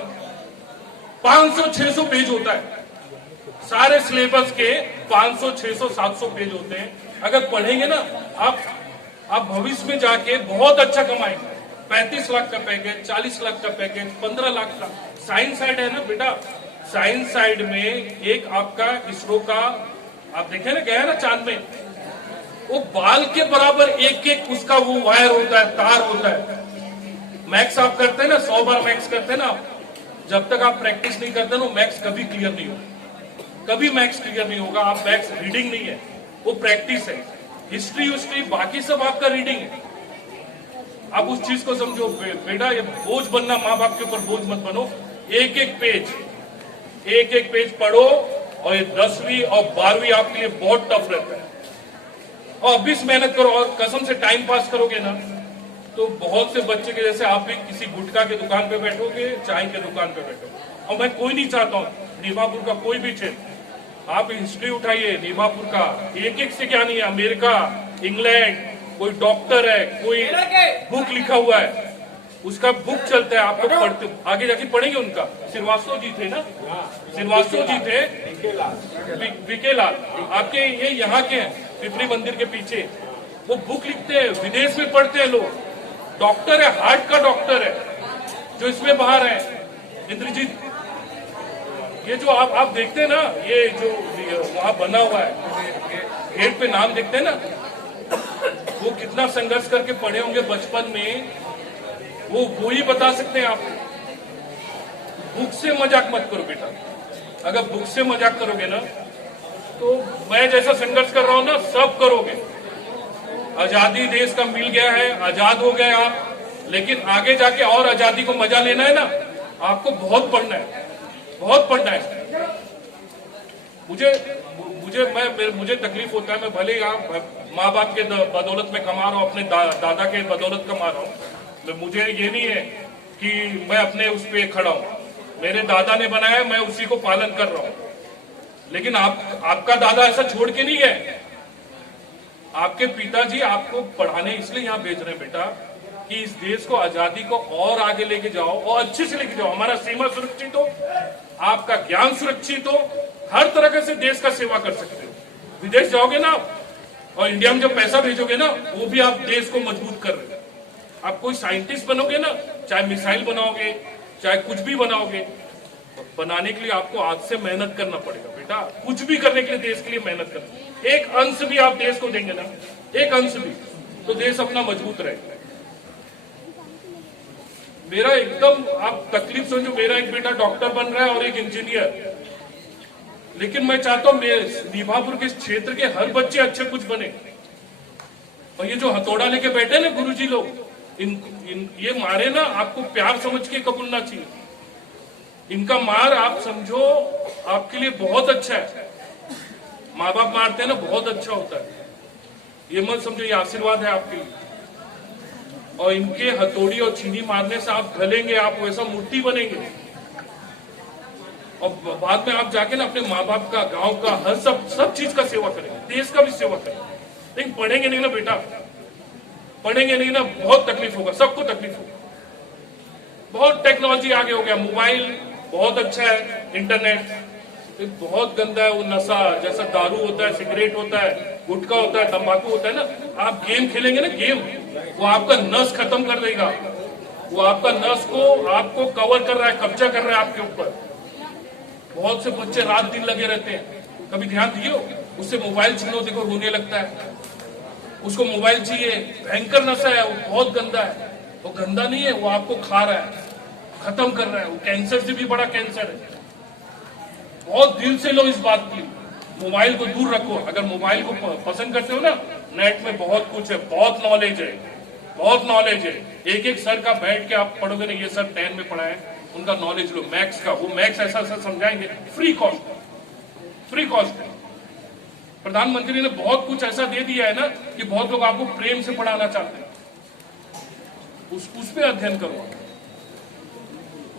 500-600 पेज होता है, सारे सिलेबस के 500, 600, 700 पेज होते हैं। अगर पढ़ेंगे ना आप भविष्य में जाके बहुत अच्छा कमाएंगे। 35 लाख का पैकेज, 40 लाख का पैकेज, 15 लाख का। साइंस साइड है ना बेटा, साइंस साइड में एक आपका इसरो का, आप देखे ना, गया ना चांद में, वो बाल के बराबर एक एक उसका वो वायर होता है, तार होता है। मैथ्स आप करते हैं ना, 100 बार मैथ्स करते हैं ना, जब तक आप प्रैक्टिस नहीं करते ना मैथ्स कभी क्लियर नहीं होगा, कभी मैथ्स क्लियर नहीं होगा। आप मैथ्स रीडिंग नहीं है, वो प्रैक्टिस है। हिस्ट्री बाकी सब आपका रीडिंग है। आप उस चीज को समझो बेटा, ये बोझ बनना, माँ बाप के ऊपर बोझ मत बनो। एक एक पेज पढ़ो, और ये 10वीं और 12वीं आपके लिए बहुत टफ रहता है। और 20 मेहनत करो, और कसम से टाइम पास करोगे ना तो बहुत से बच्चे के जैसे आप भी किसी गुटखा के दुकान पे बैठोगे, चाय के दुकान पे बैठोगे। और मैं कोई नहीं चाहता हूँ नीमापुर का कोई भी क्षेत्र, आप हिस्ट्री उठाइए नीमापुर का, एक एक से क्या नहीं है, अमेरिका, इंग्लैंड, कोई डॉक्टर है, कोई बुक लिखा हुआ है, उसका बुक चलता है, आपको पढ़ते आगे जाके पढ़ेंगे। उनका श्रीवास्तव जी थे ना, श्रीवास्तव जी थे, विकेलाल आपके ये यहाँ के हैं, पिपरी मंदिर के पीछे, वो बुक लिखते हैं, विदेश में पढ़ते हैं लोग। डॉक्टर है, हार्ट का डॉक्टर है जो इसमें बाहर है, इंद्रजीत। ये जो आप देखते हैं ना, ये जो वहां बना हुआ है, गेट पे नाम देखते हैं ना, वो कितना संघर्ष करके पढ़े होंगे बचपन में, वो ही बता सकते हैं आप। बुक से मजाक मत करो बेटा, अगर बुक से मजाक करोगे ना तो मैं जैसा संघर्ष कर रहा हूं ना सब करोगे। आजादी देश का मिल गया है, आजाद हो गए आप, लेकिन आगे जाके और आजादी को मजा लेना है ना, आपको बहुत पढ़ना है, बहुत पढ़ना है। मुझे तकलीफ होता है, मैं भले ही माँ बाप के बदौलत में कमा रहा हूँ, अपने दादा के बदौलत कमा रहा हूँ, मुझे ये नहीं है कि मैं अपने उस पे खड़ा हूँ। मेरे दादा ने बनाया, मैं उसी को पालन कर रहा हूँ। लेकिन आपका दादा ऐसा छोड़ के नहीं गए। आपके पिताजी आपको पढ़ाने इसलिए यहाँ भेज रहे हैं बेटा कि इस देश को, आजादी को और आगे लेके जाओ और अच्छे से लेके जाओ। हमारा सीमा सुरक्षित हो, आपका ज्ञान सुरक्षित हो, हर तरह से देश का सेवा कर सकते हो। विदेश जाओगे ना और इंडिया में जब पैसा भेजोगे ना, वो भी आप देश को मजबूत कर रहे हो। आप कोई साइंटिस्ट बनोगे ना, चाहे मिसाइल बनाओगे, चाहे कुछ भी बनाओगे, बनाने के लिए आपको आज से मेहनत करना पड़ेगा बेटा। कुछ भी करने के लिए देश के लिए मेहनत करना। एक अंश भी आप देश को देंगे ना, एक अंश भी, तो देश अपना मजबूत रहेगा। मेरा एकदम आप तकलीफ समझो, मेरा एक बेटा डॉक्टर बन रहा है और एक इंजीनियर, लेकिन मैं चाहता हूं नीभापुर के क्षेत्र के हर बच्चे अच्छे कुछ बने। और ये जो हथौड़ा लेके बैठे ना गुरुजी लोग, ये मारे ना, आपको प्यार समझ के कबूलना चाहिए। इनका मार आप समझो आपके लिए बहुत अच्छा है। माँ बाप मारते हैं ना, बहुत अच्छा होता है। ये मत समझो ये आशीर्वाद है आपके लिए। और इनके हथौड़ी और छीनी मारने से आप ढलेंगे, आप वैसा मूर्ति बनेंगे। और बाद में आप जाके ना अपने माँ बाप का, गांव का, हर सब चीज का सेवा करेंगे, देश का भी सेवा करेंगे। लेकिन पढ़ेंगे नहीं ना बेटा, पढ़ेंगे नहीं ना, बहुत तकलीफ होगा, सबको तकलीफ होगा। बहुत टेक्नोलॉजी आगे हो गया, मोबाइल बहुत अच्छा है, इंटरनेट बहुत गंदा है। वो नशा जैसा दारू होता है, सिगरेट होता है, गुटखा होता है, तंबाकू होता है ना। आप गेम खेलेंगे ना, गेम, वो आपका नस खत्म कर देगा। वो आपका नस को आपको कवर कर रहा है, कब्जा कर रहा है आपके ऊपर। बहुत से बच्चे रात दिन लगे रहते हैं, कभी ध्यान दियो, उससे मोबाइल छीनो, देखो रोने लगता है, उसको मोबाइल चाहिए। भयंकर नशा है, वो बहुत गंदा है। वो गंदा नहीं है, वो आपको खा रहा है, खत्म कर रहा है। वो कैंसर से भी बड़ा कैंसर है। बहुत दिल से लो इस बात की, मोबाइल को दूर रखो। अगर मोबाइल को पसंद करते हो ना, नेट में बहुत कुछ है, बहुत नॉलेज है, बहुत नॉलेज है। एक एक सर का बैठ के आप पढ़ोगे ना, ये सर 10 में पढ़ा है, उनका नॉलेज लो। मैथ्स का, वो मैथ्स ऐसा समझाएंगे, फ्री कॉस्ट है। प्रधानमंत्री ने बहुत कुछ ऐसा दे दिया है ना कि बहुत लोग आपको प्रेम से पढ़ाना चाहते हैं। उस पे अध्ययन करो।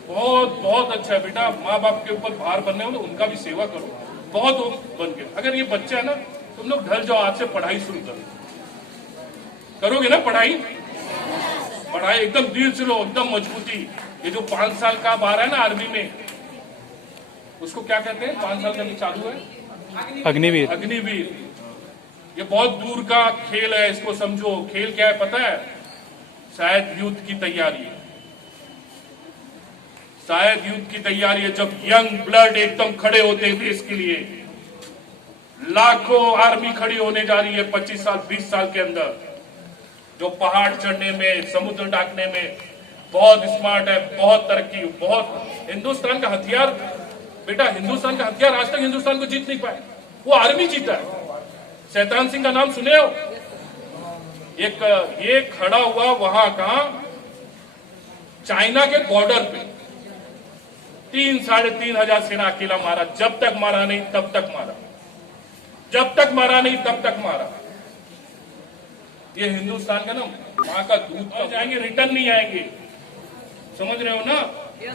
बहुत अच्छा है बेटा। माँ बाप के ऊपर भार बनने हो ना, उनका भी सेवा करो। बहुत बन गए। अगर ये बच्चा है ना, तुम लोग ढल जाओ, आज से पढ़ाई शुरू करोगे ना, पढ़ाई एकदम दिल से लो, एकदम मजबूती। ये जो 5 साल का बार है ना आर्मी में, उसको क्या कहते हैं? 5 साल का भी चालू है, अग्निवीर। ये बहुत दूर का खेल है, इसको समझो। खेल क्या है पता है? शायद युद्ध की तैयारी है, शायद युद्ध की तैयारी है। जब यंग ब्लड एकदम खड़े होते हैं देश के लिए, लाखों आर्मी खड़ी होने जा रही है 25 साल 20 साल के अंदर, जो पहाड़ चढ़ने में, समुद्र डाकने में बहुत स्मार्ट है, बहुत तरक्की, बहुत। हिंदुस्तान का हथियार बेटा, हिंदुस्तान का हथियार आज तक हिंदुस्तान को जीत नहीं पाए, वो आर्मी जीता है। शैतान सिंह का नाम सुने हो? ये खड़ा हुआ वहां का चाइना के बॉर्डर पे, 3-3.5 हजार सेना अकेला मारा। जब तक मारा नहीं तब तक मारा, जब तक मारा नहीं तब तक मारा। ये हिंदुस्तान का ना वहां का दूध का जाएंगे, रिटर्न नहीं आएंगे। समझ रहे हो ना?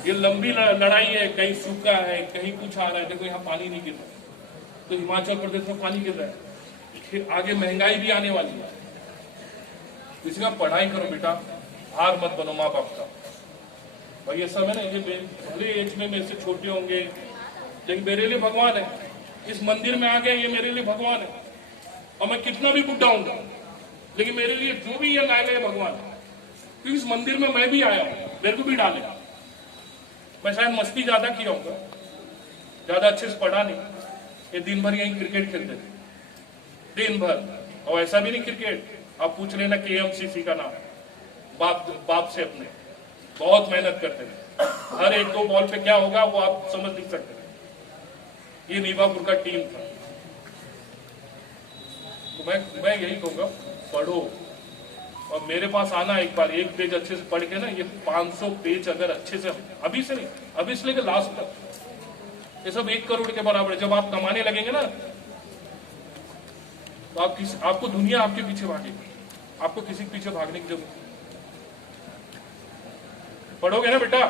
ये लंबी लड़ाई है, कहीं सूखा है, कहीं कुछ आ रहा है। देखो यहाँ पानी नहीं गिर रहा, तो हिमाचल प्रदेश में पानी गिर रहा है। फिर आगे महंगाई भी आने वाली है। इसका पढ़ाई करो बेटा, हार मत बनो माँ बाप का। भाई ये सब है ना, ये भले एज में मेरे से छोटे होंगे, लेकिन मेरे लिए भगवान है। इस मंदिर में आ गए, ये मेरे लिए भगवान है। और मैं कितना भी बुढ़ा हूंगा, लेकिन मेरे लिए जो भी ये लाएगा ये भगवान है। क्योंकि इस मंदिर में मैं भी आया हूं, मेरे को भी डाले। मैं शायद मस्ती ज्यादा किया होगा, ज्यादा अच्छे से पढ़ा नहीं। ये दिन भर यही क्रिकेट खेलते थे, दिन भर। और ऐसा भी नहीं क्रिकेट, आप पूछ लेना KMCC का नाम, बाप से अपने बहुत मेहनत करते थे। हर 1-2 बॉल पे क्या होगा वो आप समझ नहीं सकते। ये नीभापुर का टीम था। तो मैं यही कहूंगा, पढ़ो और मेरे पास आना एक बार। एक पेज अच्छे से पढ़ के ना, ये 500 पेज अगर अच्छे से, अभी से नहीं, अभी से लेकर लास्ट तक ये सब 1 करोड़ के बराबर है। जब आप कमाने लगेंगे ना तो आपको दुनिया आपके पीछे भागेगी, आपको किसी के पीछे भागने की जरूरत नहीं। पढ़ोगे ना बेटा?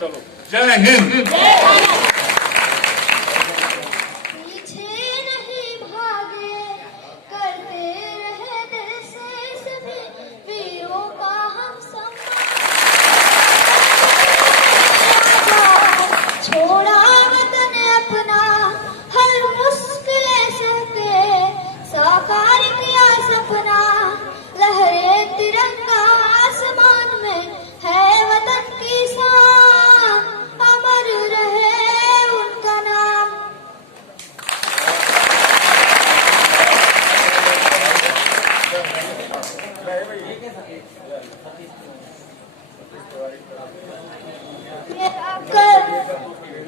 चलो, जय हिंद। पीछे नहीं भागे, करते रहे दिल से सभी वीरों का हम सम्मान। छोड़ा वतन अपना हर मुश्किलें सह के, साकार किया सपना लहरे तिरंगा आसमान में, है वतन की शान अमर रहे उनका नाम।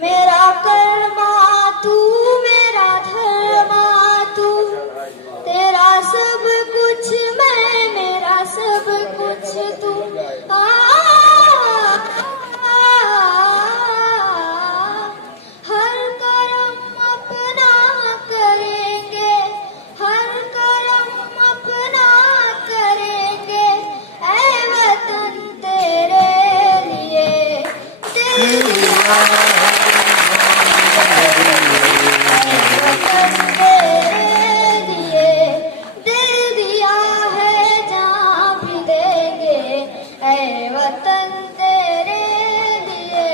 मेरा कर्मा तू, मेरा धर्मा तू, तेरा सब कुछ मैं, मेरा सब कुछ तू। हर कर्म अपना करेंगे, हर कर्म अपना करेंगे, ऐ वतन तेरे लिए दिल दिया, वतन तेरे लिए दिल दिया है, जान भी देंगे, ऐ वतन तेरे लिए।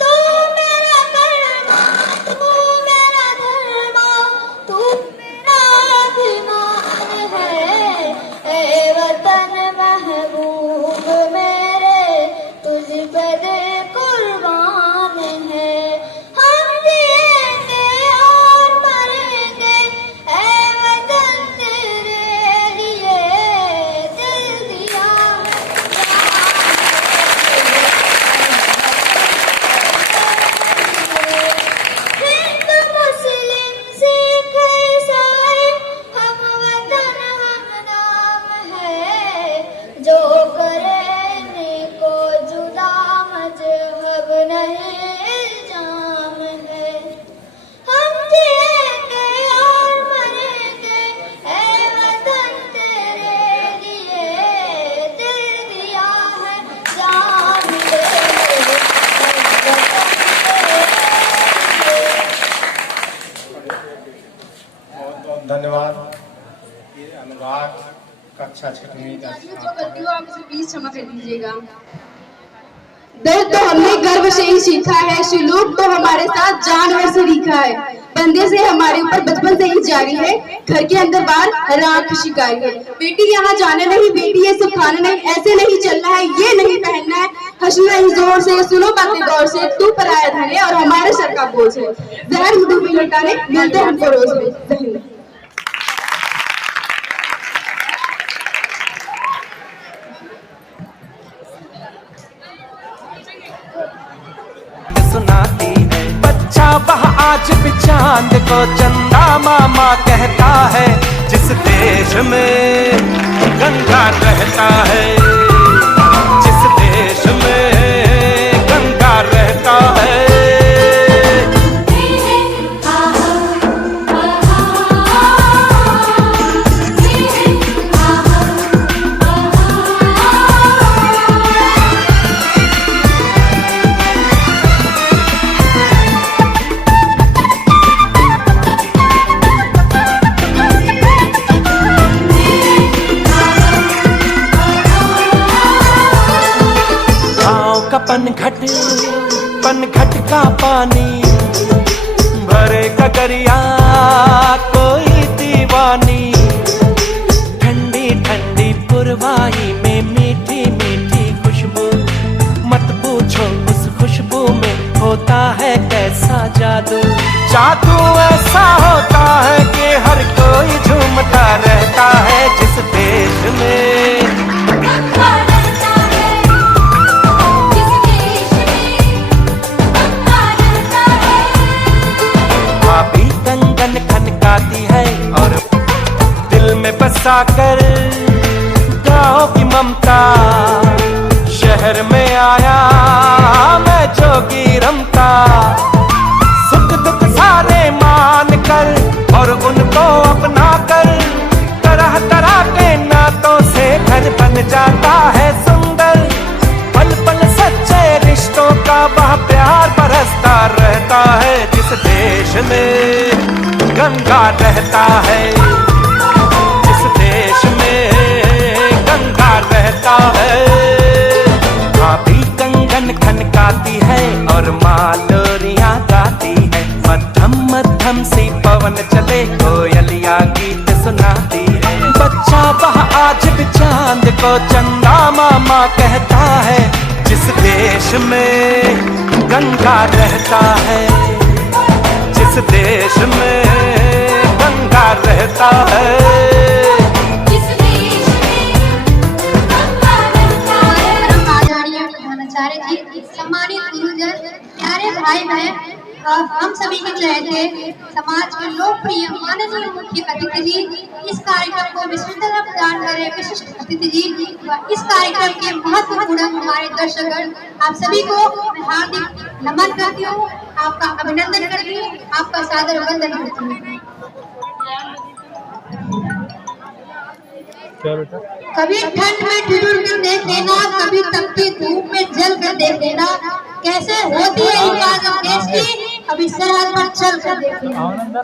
तू मेरा कर्मा, तू मेरा धर्मा, तू मेरा अभिमान है, ऐ वतन महबूब मेरे, तुझ पे दिल कुर्बान है। हम जिएंगे और मरेंगे, ऐ वतन तेरे लिए दिल दिया हिंद मुस्लिम सिख ईसाई, हम वतन हम नाम है, जो करे को जुदा मजहब नहीं इल्जाम है। हम जिएंगे और मरेंगे, ऐ वतन तेरे लिए दिल दिया है, जान भी देंगे, ऐ वतन तेरे लिए। बहुत बहुत धन्यवाद। ये अनुराग कक्षा 6वीं का छात्र है। आप उसे प्लीज क्षमा कर दीजिएगा। दर्द तो हमने गर्व से ही सीखा है, सुलूक तो हमारे साथ जानवर से लिखा है, बंदे से हमारे ऊपर बचपन से ही जारी है, घर के अंदर बाहर राख शिकारी है। बेटी यहाँ जाना नहीं, बेटी ये सब खाना नहीं, ऐसे नहीं चलना है, ये नहीं पहनना है, हंसना ही जोर से, सुनो बातें गौर से, तू पराया धन है और हमारे सर का बोझ है। जहर मुंह में लटाने मिलते हमको रोज में। जय हिंद। सुनाती है बच्चा वह आज भी चांद को चंदा मामा कहता है, जिस देश में गंगा रहता है, जिस देश में गंगा रहता है। पनघट का पानी भरे गगरिया कोई दीवानी, ठंडी ठंडी पुरवाई में मीठी मीठी खुशबू, मत पूछो उस खुशबू में होता है कैसा जादू। जादू ऐसा होता है कि हर कोई झूमता रहता है, जिस देश में खनकाती है और दिल में बसा कर गाँव की ममता, शहर में आया मैं जोगी रमता। में गंगा रहता है, जिस देश में गंगा रहता है। भाभी कंगन खनकाती है और मालोरियां गाती है, मध्यम मध्यम सी पवन चले कोयलिया गीत सुनाती है। बच्चा वह आज भी चांद को चंदा मामा कहता है, जिस देश में गंगा रहता है, जिस देश में गंगा रहता है। जिस देश में गंगा रहता है। आचार्य प्रधानाचार्य जी, सम्मानित गुरुजन, प्यारे भाई बहन, हम सभी के चहेते समाज के लोकप्रिय माननीय मुख्य अतिथि जी, इस कार्यक्रम को विश्वविद्यालय प्रदान करे विशिष्ट अतिथि जी, इस कार्यक्रम के महत्वपूर्ण हमारे दर्शकगण, आप सभी को मैं हार्दिक नमन करती हूँ, आपका अभिनंदन करती हूँ, आपका सादर वंदन करती हूँ। कभी ठंड में ठिठुर कर देख लेना, कभी तपती धूप में जल कर देख लेना, कैसे होती है हिफाजत देश की, अभी सरहद पर चल कर देख लेना।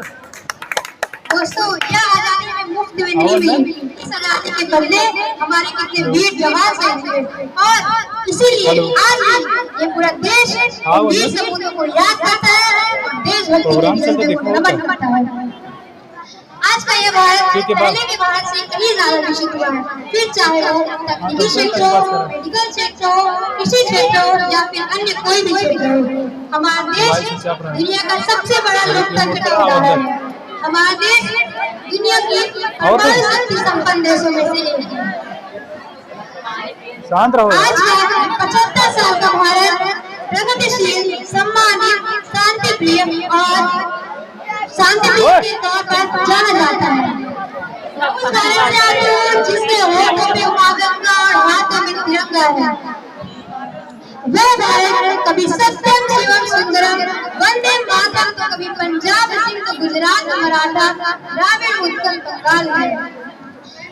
दोस्तों, यह आजादी हमें मुफ्त में नहीं मिली, इस आजादी के बदले हमारे कितने वीर जवान शहीद हुए, और इसीलिए आज ये पूरा देश वीर सपूतों को याद करता है, देशभक्ति के जज्बे को नमन करता है। आज का ये भारत पहले के भारत से कहीं ज्यादा विकसित हुआ है, फिर चाहे वो तकनीकी क्षेत्र हो, मेडिकल क्षेत्र हो, कृषि क्षेत्र हो या फिर अन्य कोई भी क्षेत्र हो। हमारा देश दुनिया का सबसे बड़ा लोकतंत्र का उदाहरण है। हमारा देश दुनिया की परमाणु शक्ति संपन्न देशों में से एक है। आज का 75 साल का भारत प्रगतिशील, सम्मानित, शांति प्रिय और शांति के तौर पर जाना जाता है। उस भारत से आती हूँ जिसके होठों पे माँ गंगा और हाथों में तिरंगा है। वह भारत कभी सत्यम शिवम सुंदरम वंदे मातरम तो कभी पंजाब सिंह तो गुजरात मराठा द्राविड़ उत्कल बंगाल है।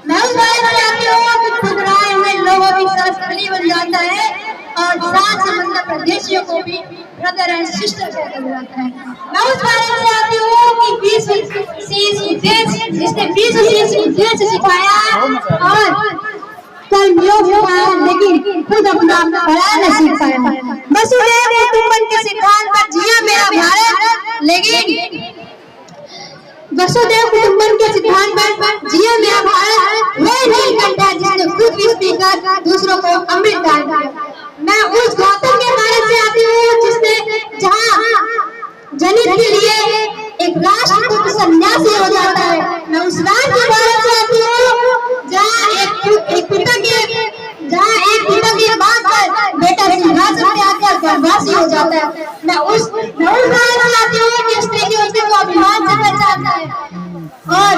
मैं उस भारत से आती हूँ कि ठुकराए हुए लोगों की संस्कृति बन जाता है और सात समंदर प्रदेशियों को भी ब्रदर एंड सिस्टर कहकर बुलाता है। मैं उस भारत से आती हूँ कि जिसने 20 देश सिखाया और कल योग सिखाया, लेकिन खुद अपना पढ़ा न सीख पाया। वसुदेव कुटुंबकम के सिद्धांत पर जिया मेरा भारत, लेकिन वसुदेव कुटुंबकम के सिद्धांत पर जिया मेरा भारत वह नीलकंठ है जिसने खुद विष पीकर दूसरों को अमृत दान किया। मैं उस गौतम के भारत से आती हूँ जिसने जहाँ जनित के लिए एक राष्ट्रपुत्र सन्यासी हो जाता है। मैं उस राष्ट्र के भारत से आती हूँ जहाँ एक पिता के बात पर बेटा सिंहासन पे आकर गर्भवासी हो जाता है। मैं उस भारत से आती हूँ कि स्त्री के उसके को अभिमान से पहचानता है और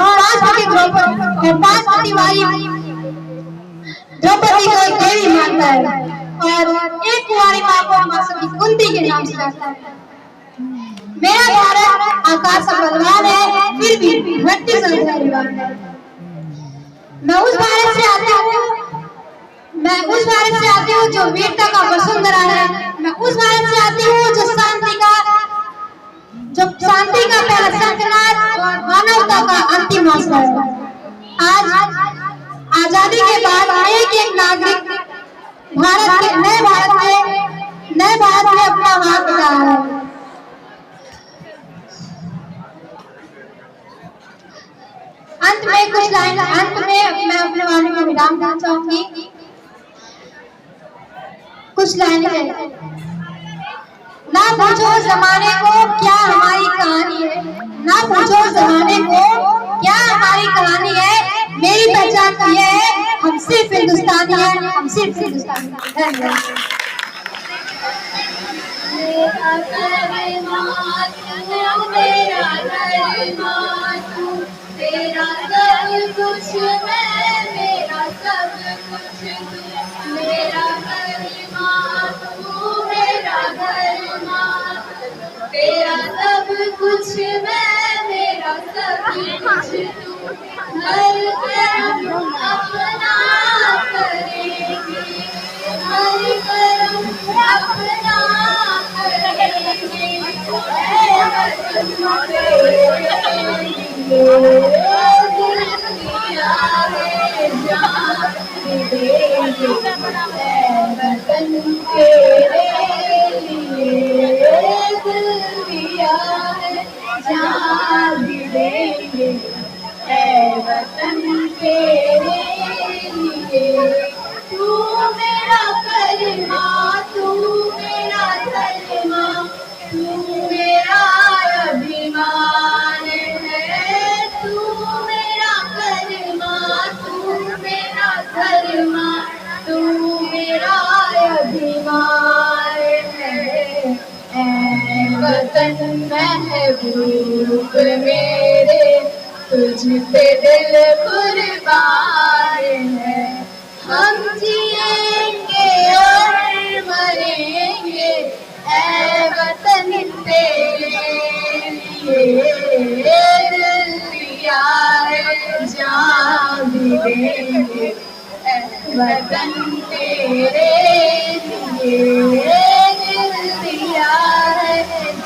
पांच पति वाली द्रौपदी को एक देवी मानता है और एक कुंवारी माँ को माँ सती कुंती के नाम से जानता है। मेरा भारत आकाश का बलवान है, फिर भी धरती संस्कार है। मैं उस भारत से आती हूँ जो वीरता का वसुंधरा है। मैं उस भारत से आती हूँ जो शांति का पहला शंखनाद और मानवता का अंतिम आश्रय है। आज आजादी के बाद एक नागरिक नए भारत में अपना हाथ बढ़ा है। अंत में मैं अपने वाणी में विराम देना चाहूंगी। कुछ लाइनें हैं। ना पूछो जमाने को क्या हमारी कहानी है, ना पूछो जमाने को क्या हमारी कहानी है, मेरी पहचान ये है, हम सिर्फ हिंदुस्तानी हैं, हम सिर्फ हिंदुस्तानी हैं। तेरा सब कुछ मैं, मेरा सब कुछ तू, मेरा घर तू, मेरा घर तेरा सब कुछ मैं, मेरा सब कुछ तू, हर कर्म अपना करेंगे, हर कर्म अपना करेंगे। महबूब मेरे तुझ पे दिल कुर्बान है। हम जिएंगे और मरेंगे ऐ वतन तेरे लिए, दिल दिया है जान भी देंगे ऐ वतन तेरे लिए, दिल दिया है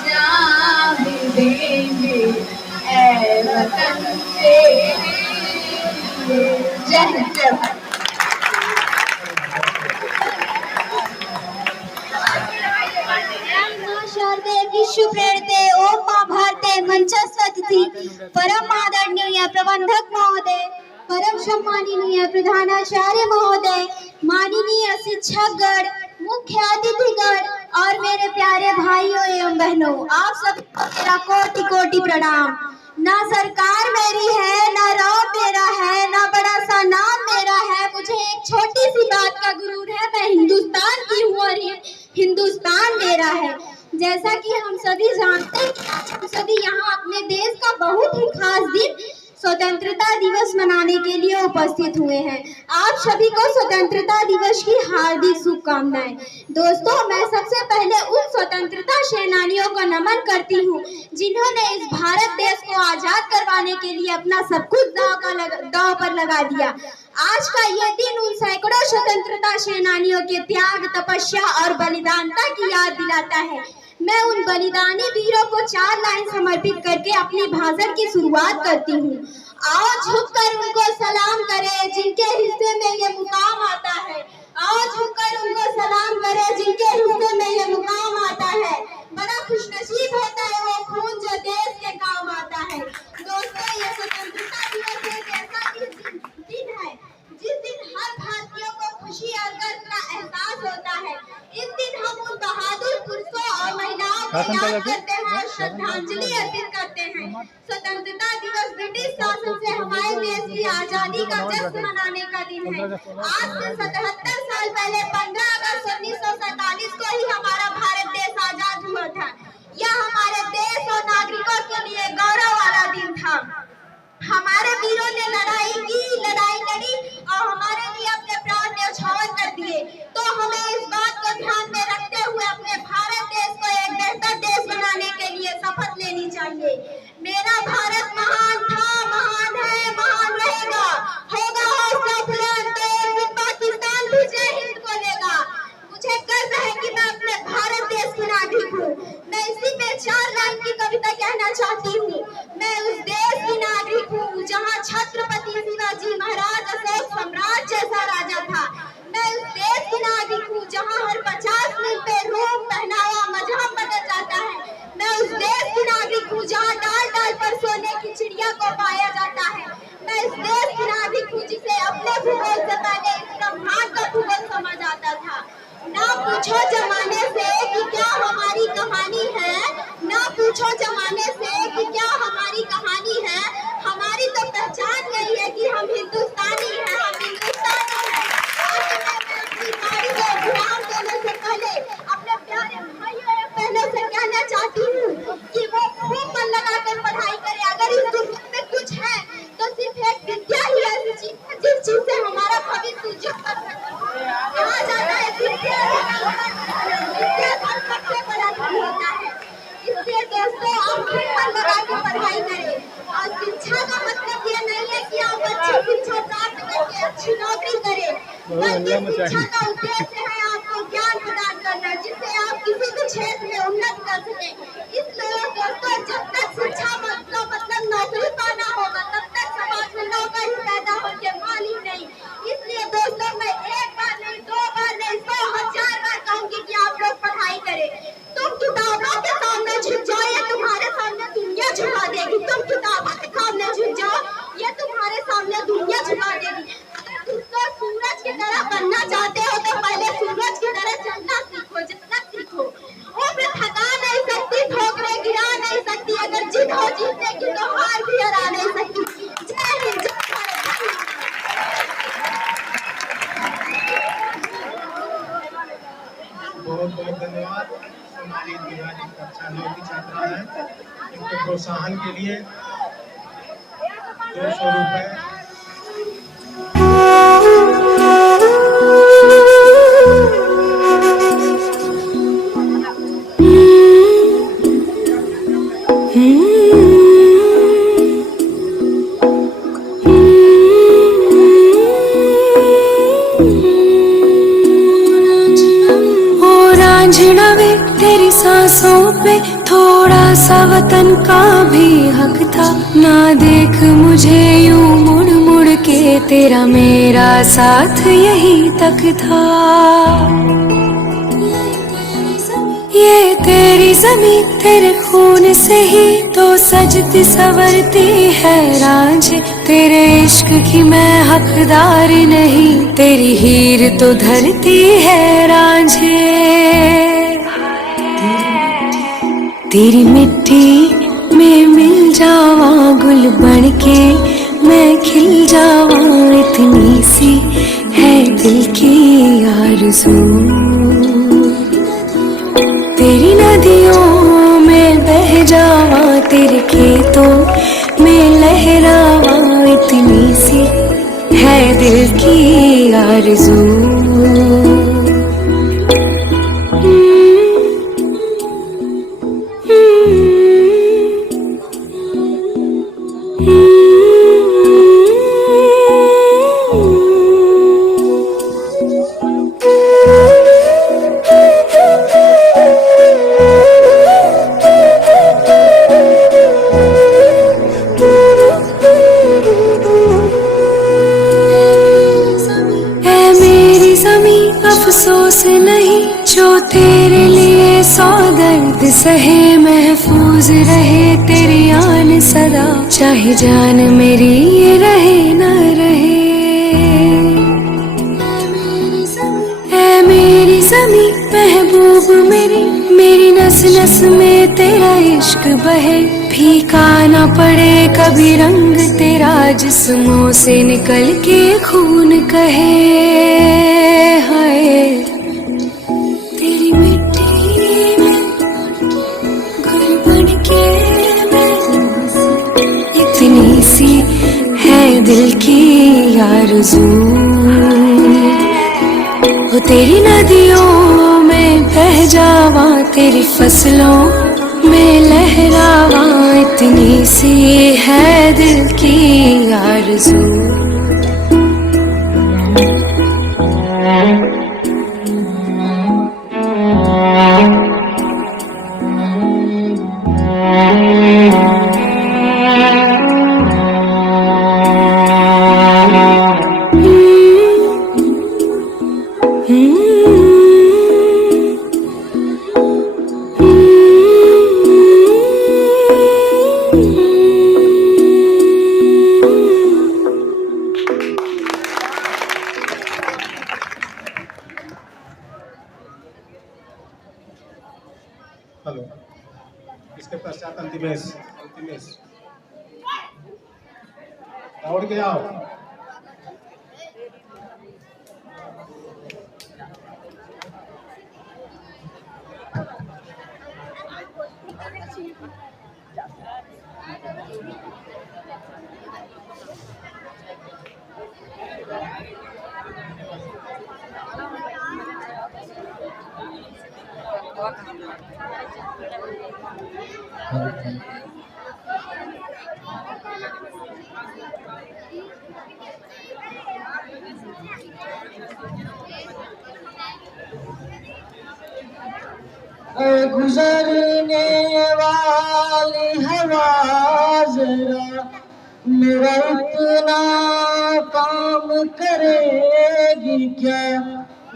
जान भी देंगे ऐ वतन तेरे लिए। जय हिंद, जय भारत। शारदे विश्व प्रेरते ओम मां भारते मंचस्वती परम आदरणीय प्रबंधक महोदय, परम सम्माननीय प्रधानाचार्य महोदय, माननीय शिक्षकगण, मुख्य अतिथिगण और मेरे प्यारे भाइयों एवं बहनों, आप सबको मेरा कोटि कोटि प्रणाम। ना सरकार मेरी है, ना रौब मेरा है, ना बड़ा सा नाम मेरा है, मुझे एक छोटी सी बात का गुरूर है, मैं हिंदुस्तान की हूँ और हिंदुस्तान मेरा है। जैसा कि हम सभी जानते हैं कि हम सभी यहाँ अपने देश का बहुत ही खास दिन स्वतंत्रता दिवस मनाने के लिए उपस्थित हुए हैं। आप सभी को स्वतंत्रता दिवस की हार्दिक शुभकामनाएं। दोस्तों, मैं सबसे पहले उन स्वतंत्रता सेनानियों को नमन करती हूँ जिन्होंने इस भारत देश को आजाद करवाने के लिए अपना सब कुछ दांव पर लगा दिया। आज का यह दिन उन सैकड़ों स्वतंत्रता सेनानियों के त्याग, तपस्या और बलिदानता की याद दिलाता है। मैं उन बलिदानी वीरों को 4 लाइन समर्पित करके अपनी भाषण की शुरुआत करती हूँ। आओ झुककर उनको सलाम करें जिनके हिस्से में ये मुकाम आता है। आओ झुककर उनको सलाम करें जिनके हिस्से में ये मुकाम आता है। बड़ा खुशनसीब होता है वो खून जो देश के काम आता है। दोस्तों, ये स्वतंत्रता दिवस एक ऐसा दिन है जिस दिन हर भारतीयों को खुशी और गर्व का एहसास होता है। इस दिन हम उन बहादुर पुरुषों और महिलाओं को याद करते हैं और श्रद्धांजलि अर्पित करते हैं। स्वतंत्रता दिवस ब्रिटिश शासन से हमारे देश की आजादी का जश्न मनाने का दिन है। आज से 77 साल पहले 15 अगस्त 1947 को ही हमारा भारत देश आजाद हुआ था। यह हमारे देश और नागरिकों के लिए गौरव वाला दिन था। हमारे वीरों ने लड़ाई की, लड़ाई लड़ी और हमारे लिए अपने प्राण न्यौछावर कर दिए। तो हमें इस बात को ध्यान में रखते हुए अपने भारत देश को एक बेहतर देश बनाने के लिए शपथ लेनी चाहिए। मेरा भारत महान था, महान है, महान रहेगा, होगा हौसला बुलंद तो एक दिन पाकिस्तान भी जय हिंद बोलेगा। मुझे गर्व है कि मैं अपने भारत देश की नागरिक हूँ। मैं इसी में 4 लाइन की कविता कहना चाहती हूँ। मैं उस देश की नागरिक हूँ जहाँ छत्रपति शिवाजी महाराज अशोक सम्राट जैसा राजा था। मैं उस देश की नागरिक हूँ जहाँ हर 50 मील पे रूप, पहनावा, मजहब बदल जाता है। मैं उस देश की नागरिक हूँ जहाँ डाल डाल पर सोने की चिड़िया को पाया जाता है। मैं इस देश की नागरिक हूँ जिसे अपने भूगोल से पहले इस ब्रह्मांड का भूगोल समझ आता था। ना पूछो जमाने से कि क्या हमारी कहानी है, ना पूछो जमाने से कि क्या हमारी कहानी है। हमारी तो पहचान यही है कि हम हिंदुस्तानी हैं, हम हिंदुस्तानी हैं। आज मैं अपनी गाड़ी को विराम देने से पहले अपने प्यारे भाइयों और बहनों से कहना चाहती हूँ कि वो खूब मन लगाकर पढ़ाई करें। अगर इस दुनिया में कुछ है तो सिर्फ एक विद्या ही ऐसी चीज है जिस चीज से हमारा भविष्य उज्जवल कर सकता है। कहा जाता है विद्या धन सबसे बड़ा धन होता है। इसलिए दोस्तों, आप खूब मन लगा के पढ़ाई करें। और शिक्षा का मतलब ये नहीं है कि आप अच्छी शिक्षा प्राप्त करके अच्छी नौकरी करें, बल्कि शिक्षा का उद्देश्य है आपको ज्ञान प्रदान करना जिससे आप किसी भी क्षेत्र में उन्नत कर सकें। इसलिए दोस्तों, जब तक शिक्षा मतलब नौकरी पाना होगा, तब तक समाज में नौकर ही पैदा होंगे, माली नहीं। इसलिए दोस्तों, मैं एक बार नहीं, 2 बार नहीं, 100,000 बार कहूंगी कि आप लोग पढ़ाई करें। तुम किताबों के सामने झुक जाओ, ये तुम्हारे सामने दुनिया झुका देगी। तुम किताबों के सामने झुक जाओ, ये तुम्हारे सामने दुनिया झुका देगी। अगर तुम सूरज की तरह बनना चाहते हो तो पहले सूरज की तरह चलना सीखो, जितना सीखो। उम्र थका नहीं सकती, ठोकरें गिरा नहीं सकती, अगर जिद हो जीतने की तो हार भी हरा नहीं सकती। जय हिंद, जय भारत। बहुत बहुत धन्यवाद। सोनाली तिवारी कक्षा 9 की छात्रा है। इनके प्रोत्साहन के लिए 200 रुपए। तेरी सांसों पे थोड़ा सा वतन का भी हक था। ना देख मुझे यूं मुड़ मुड़ के, तेरा मेरा साथ यही तक था। ये तेरी ज़मीं, तेरे खून से ही तो सजती संवरती है रांझे। तेरे इश्क की मैं हकदार नहीं, तेरी हीर तो धरती है रांझे। तेरी मिट्टी में मिल जावा गुल बनके, मैं खिल जावा, इतनी सी है दिल की आरज़ू। तेरी नदियों में बह जावा, तेरे खेतों में लहरावा, इतनी सी है दिल की आरज़ू। अफसोस नहीं जो तेरे लिए सौ दर्द सहे, महफूज रहे तेरी आन सदा, चाहे जान मेरी ये रहे न रहे। ऐ मेरी ज़मीं महबूब मेरी, मेरी नस नस में तेरा इश्क बहे। फीका ना पड़े कभी रंग तेरा, जिस्मों से निकल के खून कहे। हाय तेरी मिट्टी में गुल बनके, इतनी सी है दिल की आरज़ू। वो तेरी नदियों में बह जावा, तेरी फसलों में लहरावा, इतनी सी है दिल की आरज़ू। हेलो, इसके पश्चात अंतिमेश दौड़ के आओ। गुजरने वाले वाली हवा जरा मेरा इतना काम करेगी क्या,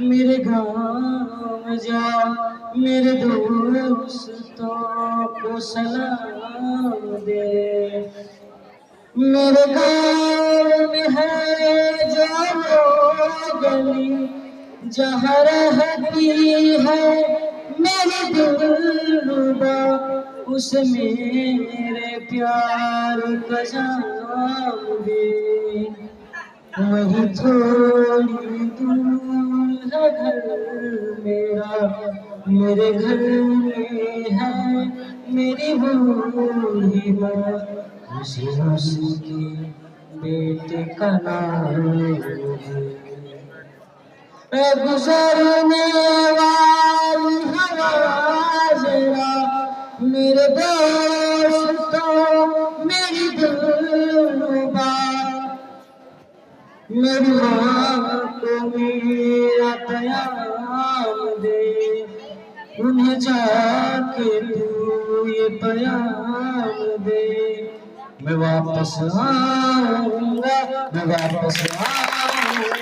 मेरे गाँव जा मेरे दोस्तों को सलाम दे। मेरे गाँव में है जो गली जहाँ रहती है मेरी दिलरुबा, उस मेरे प्यार का जाम दे। वही थोड़ी दूर है घर मेरा, मेरे घर में है मेरी बूढ़ी माँ, उसी के बेटे का नाम है। गुजरने वाली हवा जरा मेरे दोस्तों मेरी दिलरुबा, मेरी माँ को मेरा प्यार दे। उन्हें जाके तू ये प्यार दे। मैं वापस आऊंगा, मैं वापस आऊंगा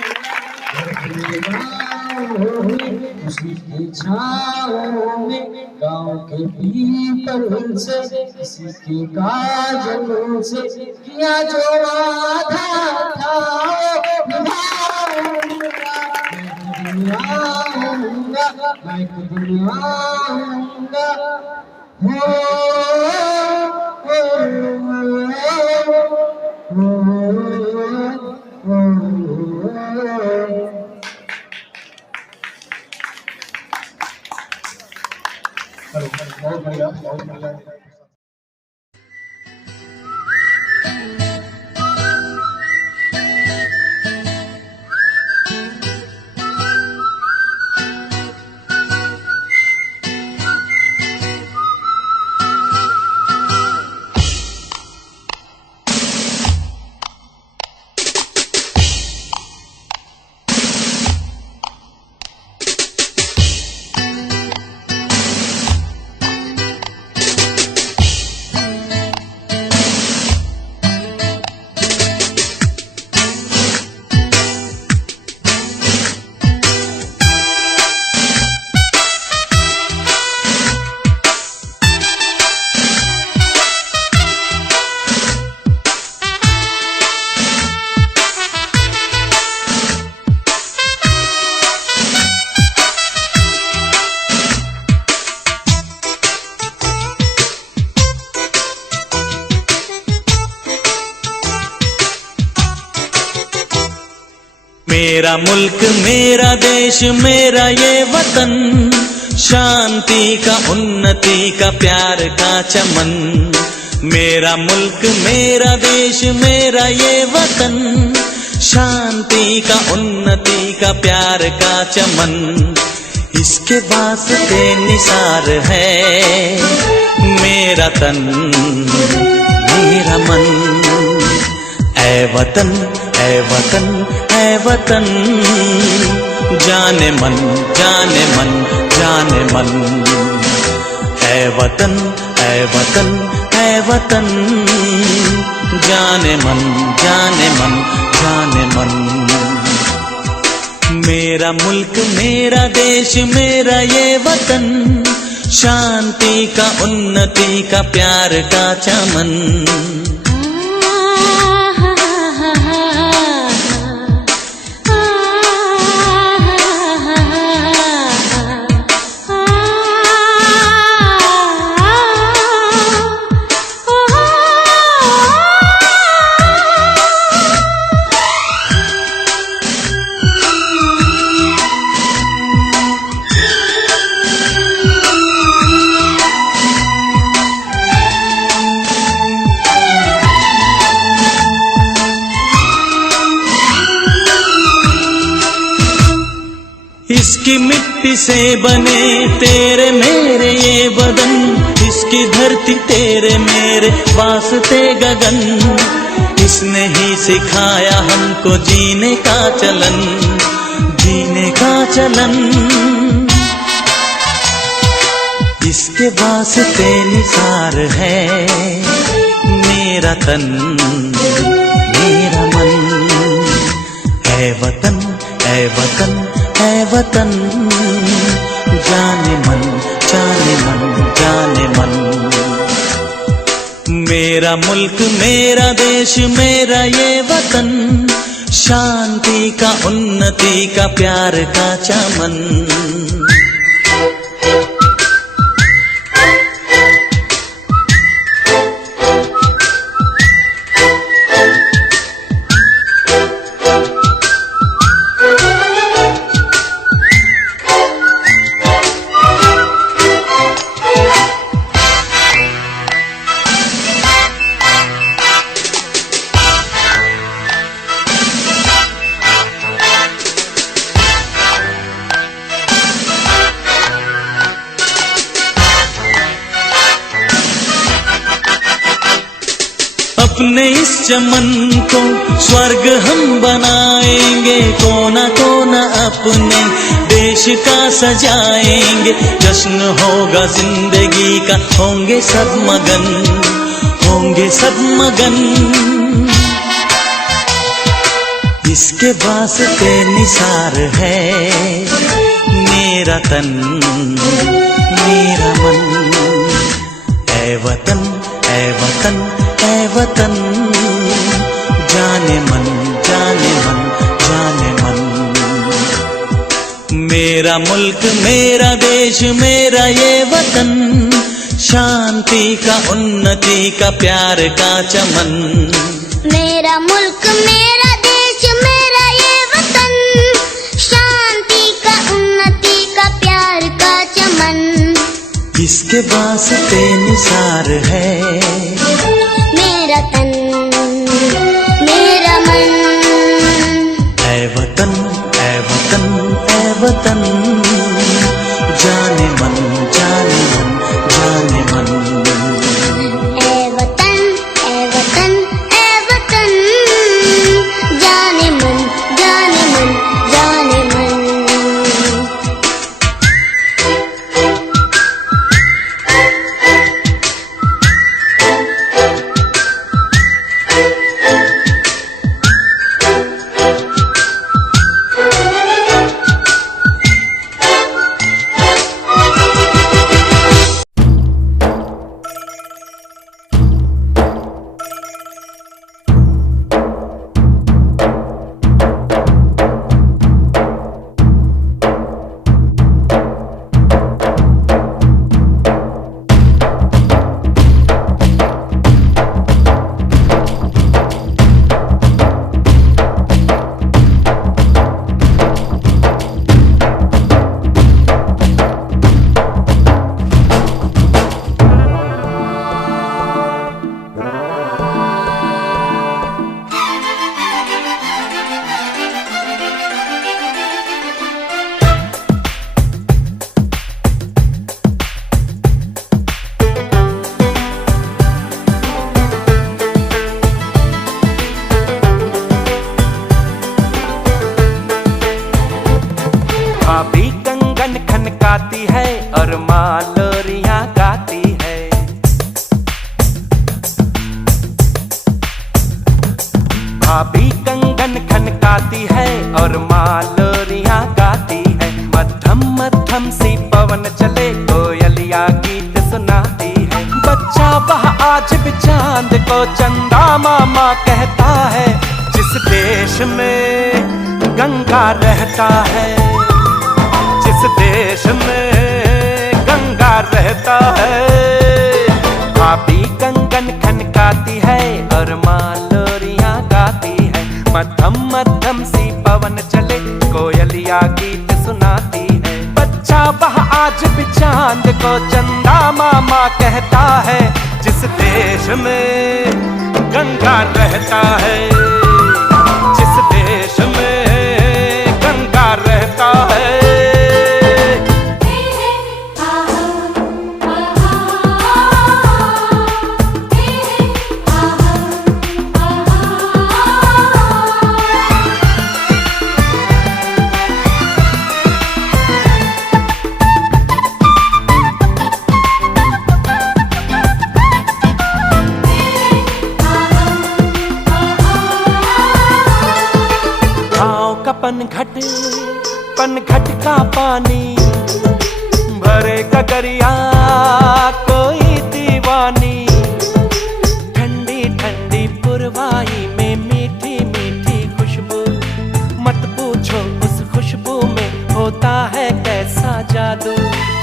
उसी की छाँव में, गाँव के पीपल से किसी के काजल से किया जो वादा था निभाऊंगा। मैं दुनियाऊंगा बहुत बढ़िया, बहुत बढ़िया। मेरा मुल्क मेरा देश मेरा ये वतन, शांति का उन्नति का प्यार का चमन। मेरा मुल्क मेरा देश मेरा ये वतन, शांति का उन्नति का प्यार का चमन। इसके वास्ते निसार है मेरा तन मेरा मन। ऐ वतन ऐ वतन ऐ वतन, जाने मन जाने मन जाने मन। ऐ वतन ऐ वतन ऐ वतन, जाने मन जाने मन जाने मन। मेरा मुल्क मेरा देश मेरा ये वतन, शांति का उन्नति का प्यार का चमन। इसकी मिट्टी से बने तेरे मेरे ये बदन, इसकी धरती तेरे मेरे वास्ते गगन। इसने ही सिखाया हमको जीने का चलन, जीने का चलन। इसके वास्ते निसार है मेरा तन मेरा मन। ऐ वतन ऐ वतन ऐ वतन, जाने मन जाने मन जाने मन। मेरा मुल्क मेरा देश मेरा ये वतन, शांति का उन्नति का प्यार का चमन। अपने इस चमन को स्वर्ग हम बनाएंगे, कोना कोना अपने देश का सजाएंगे। जश्न होगा जिंदगी का, होंगे सब मगन होंगे सब मगन। इसके वास्ते निसार है मेरा तन मेरा मन। ऐ वतन ऐ वतन ऐ वतन, जाने मन जाने मन जाने मन। मेरा मुल्क मेरा देश मेरा ये वतन, शांति का उन्नति का प्यार का चमन। मेरा मुल्क मेरा देश मेरा ये वतन, शांति का उन्नति का प्यार का चमन। इसके वास्ते निसार है मेरा तन मेरा मन। ऐ वतन ऐ वतन ऐ वतन, जाने मन जाने मन जाने मन। ऐ वतन ऐ वतन ऐ वतन, जाने मन जाने मन जाने मन। भाभी कंगन खनकाती है और माँ लोरियां गाती है। भाभी कंगन खनकाती है और माँ लोरियां गाती है। मध्यम मध्यम सी पवन चले कोयलिया गीत सुनाती है। बच्चा वह आज भी चांद को चंदा मामा कहता है। जिस देश में गंगा रहता है, जिस देश में गंगा रहता है। भाभी कंगन खनकाती है और माँ लोरियां गाती है। मध्यम मध्यम सी पवन चले कोयलिया गीत सुनाती है। बच्चा वह आज भी चांद को चंदा मामा कहता है। जिस देश में गंगा रहता है, जिस देश में गंगा रहता है। पनघट का पानी भरे गगरिया कोई दीवानी। ठंडी ठंडी पुरवाई में मीठी मीठी खुशबू, मत पूछो उस खुशबू में होता है कैसा जादू।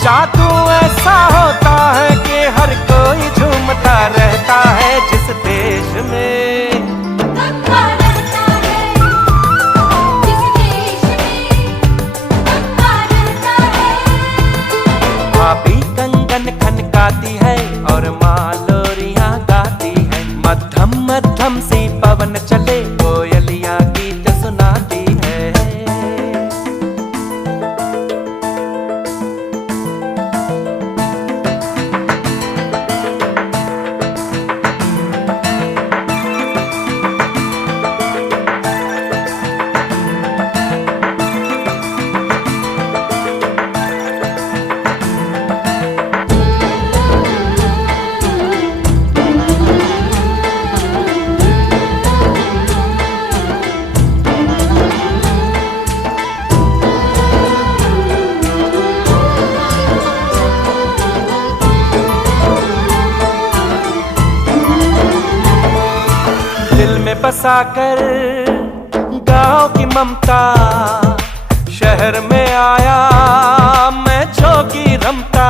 जादू ऐसा होता है कि हर कोई झूमता रहता है जिस देश में भाभी कंगन खनकाती है और माँ लोरियां गाती है। मध्यम मध्यम सी पवन चले कोयलियां गीत सुनाती है। बसाकर गांव की ममता, शहर में आया मैं जोगी रमता।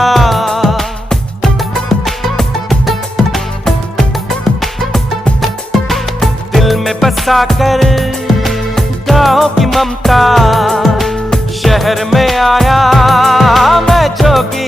दिल में बसाकर गांव की ममता, शहर में आया मैं जोगी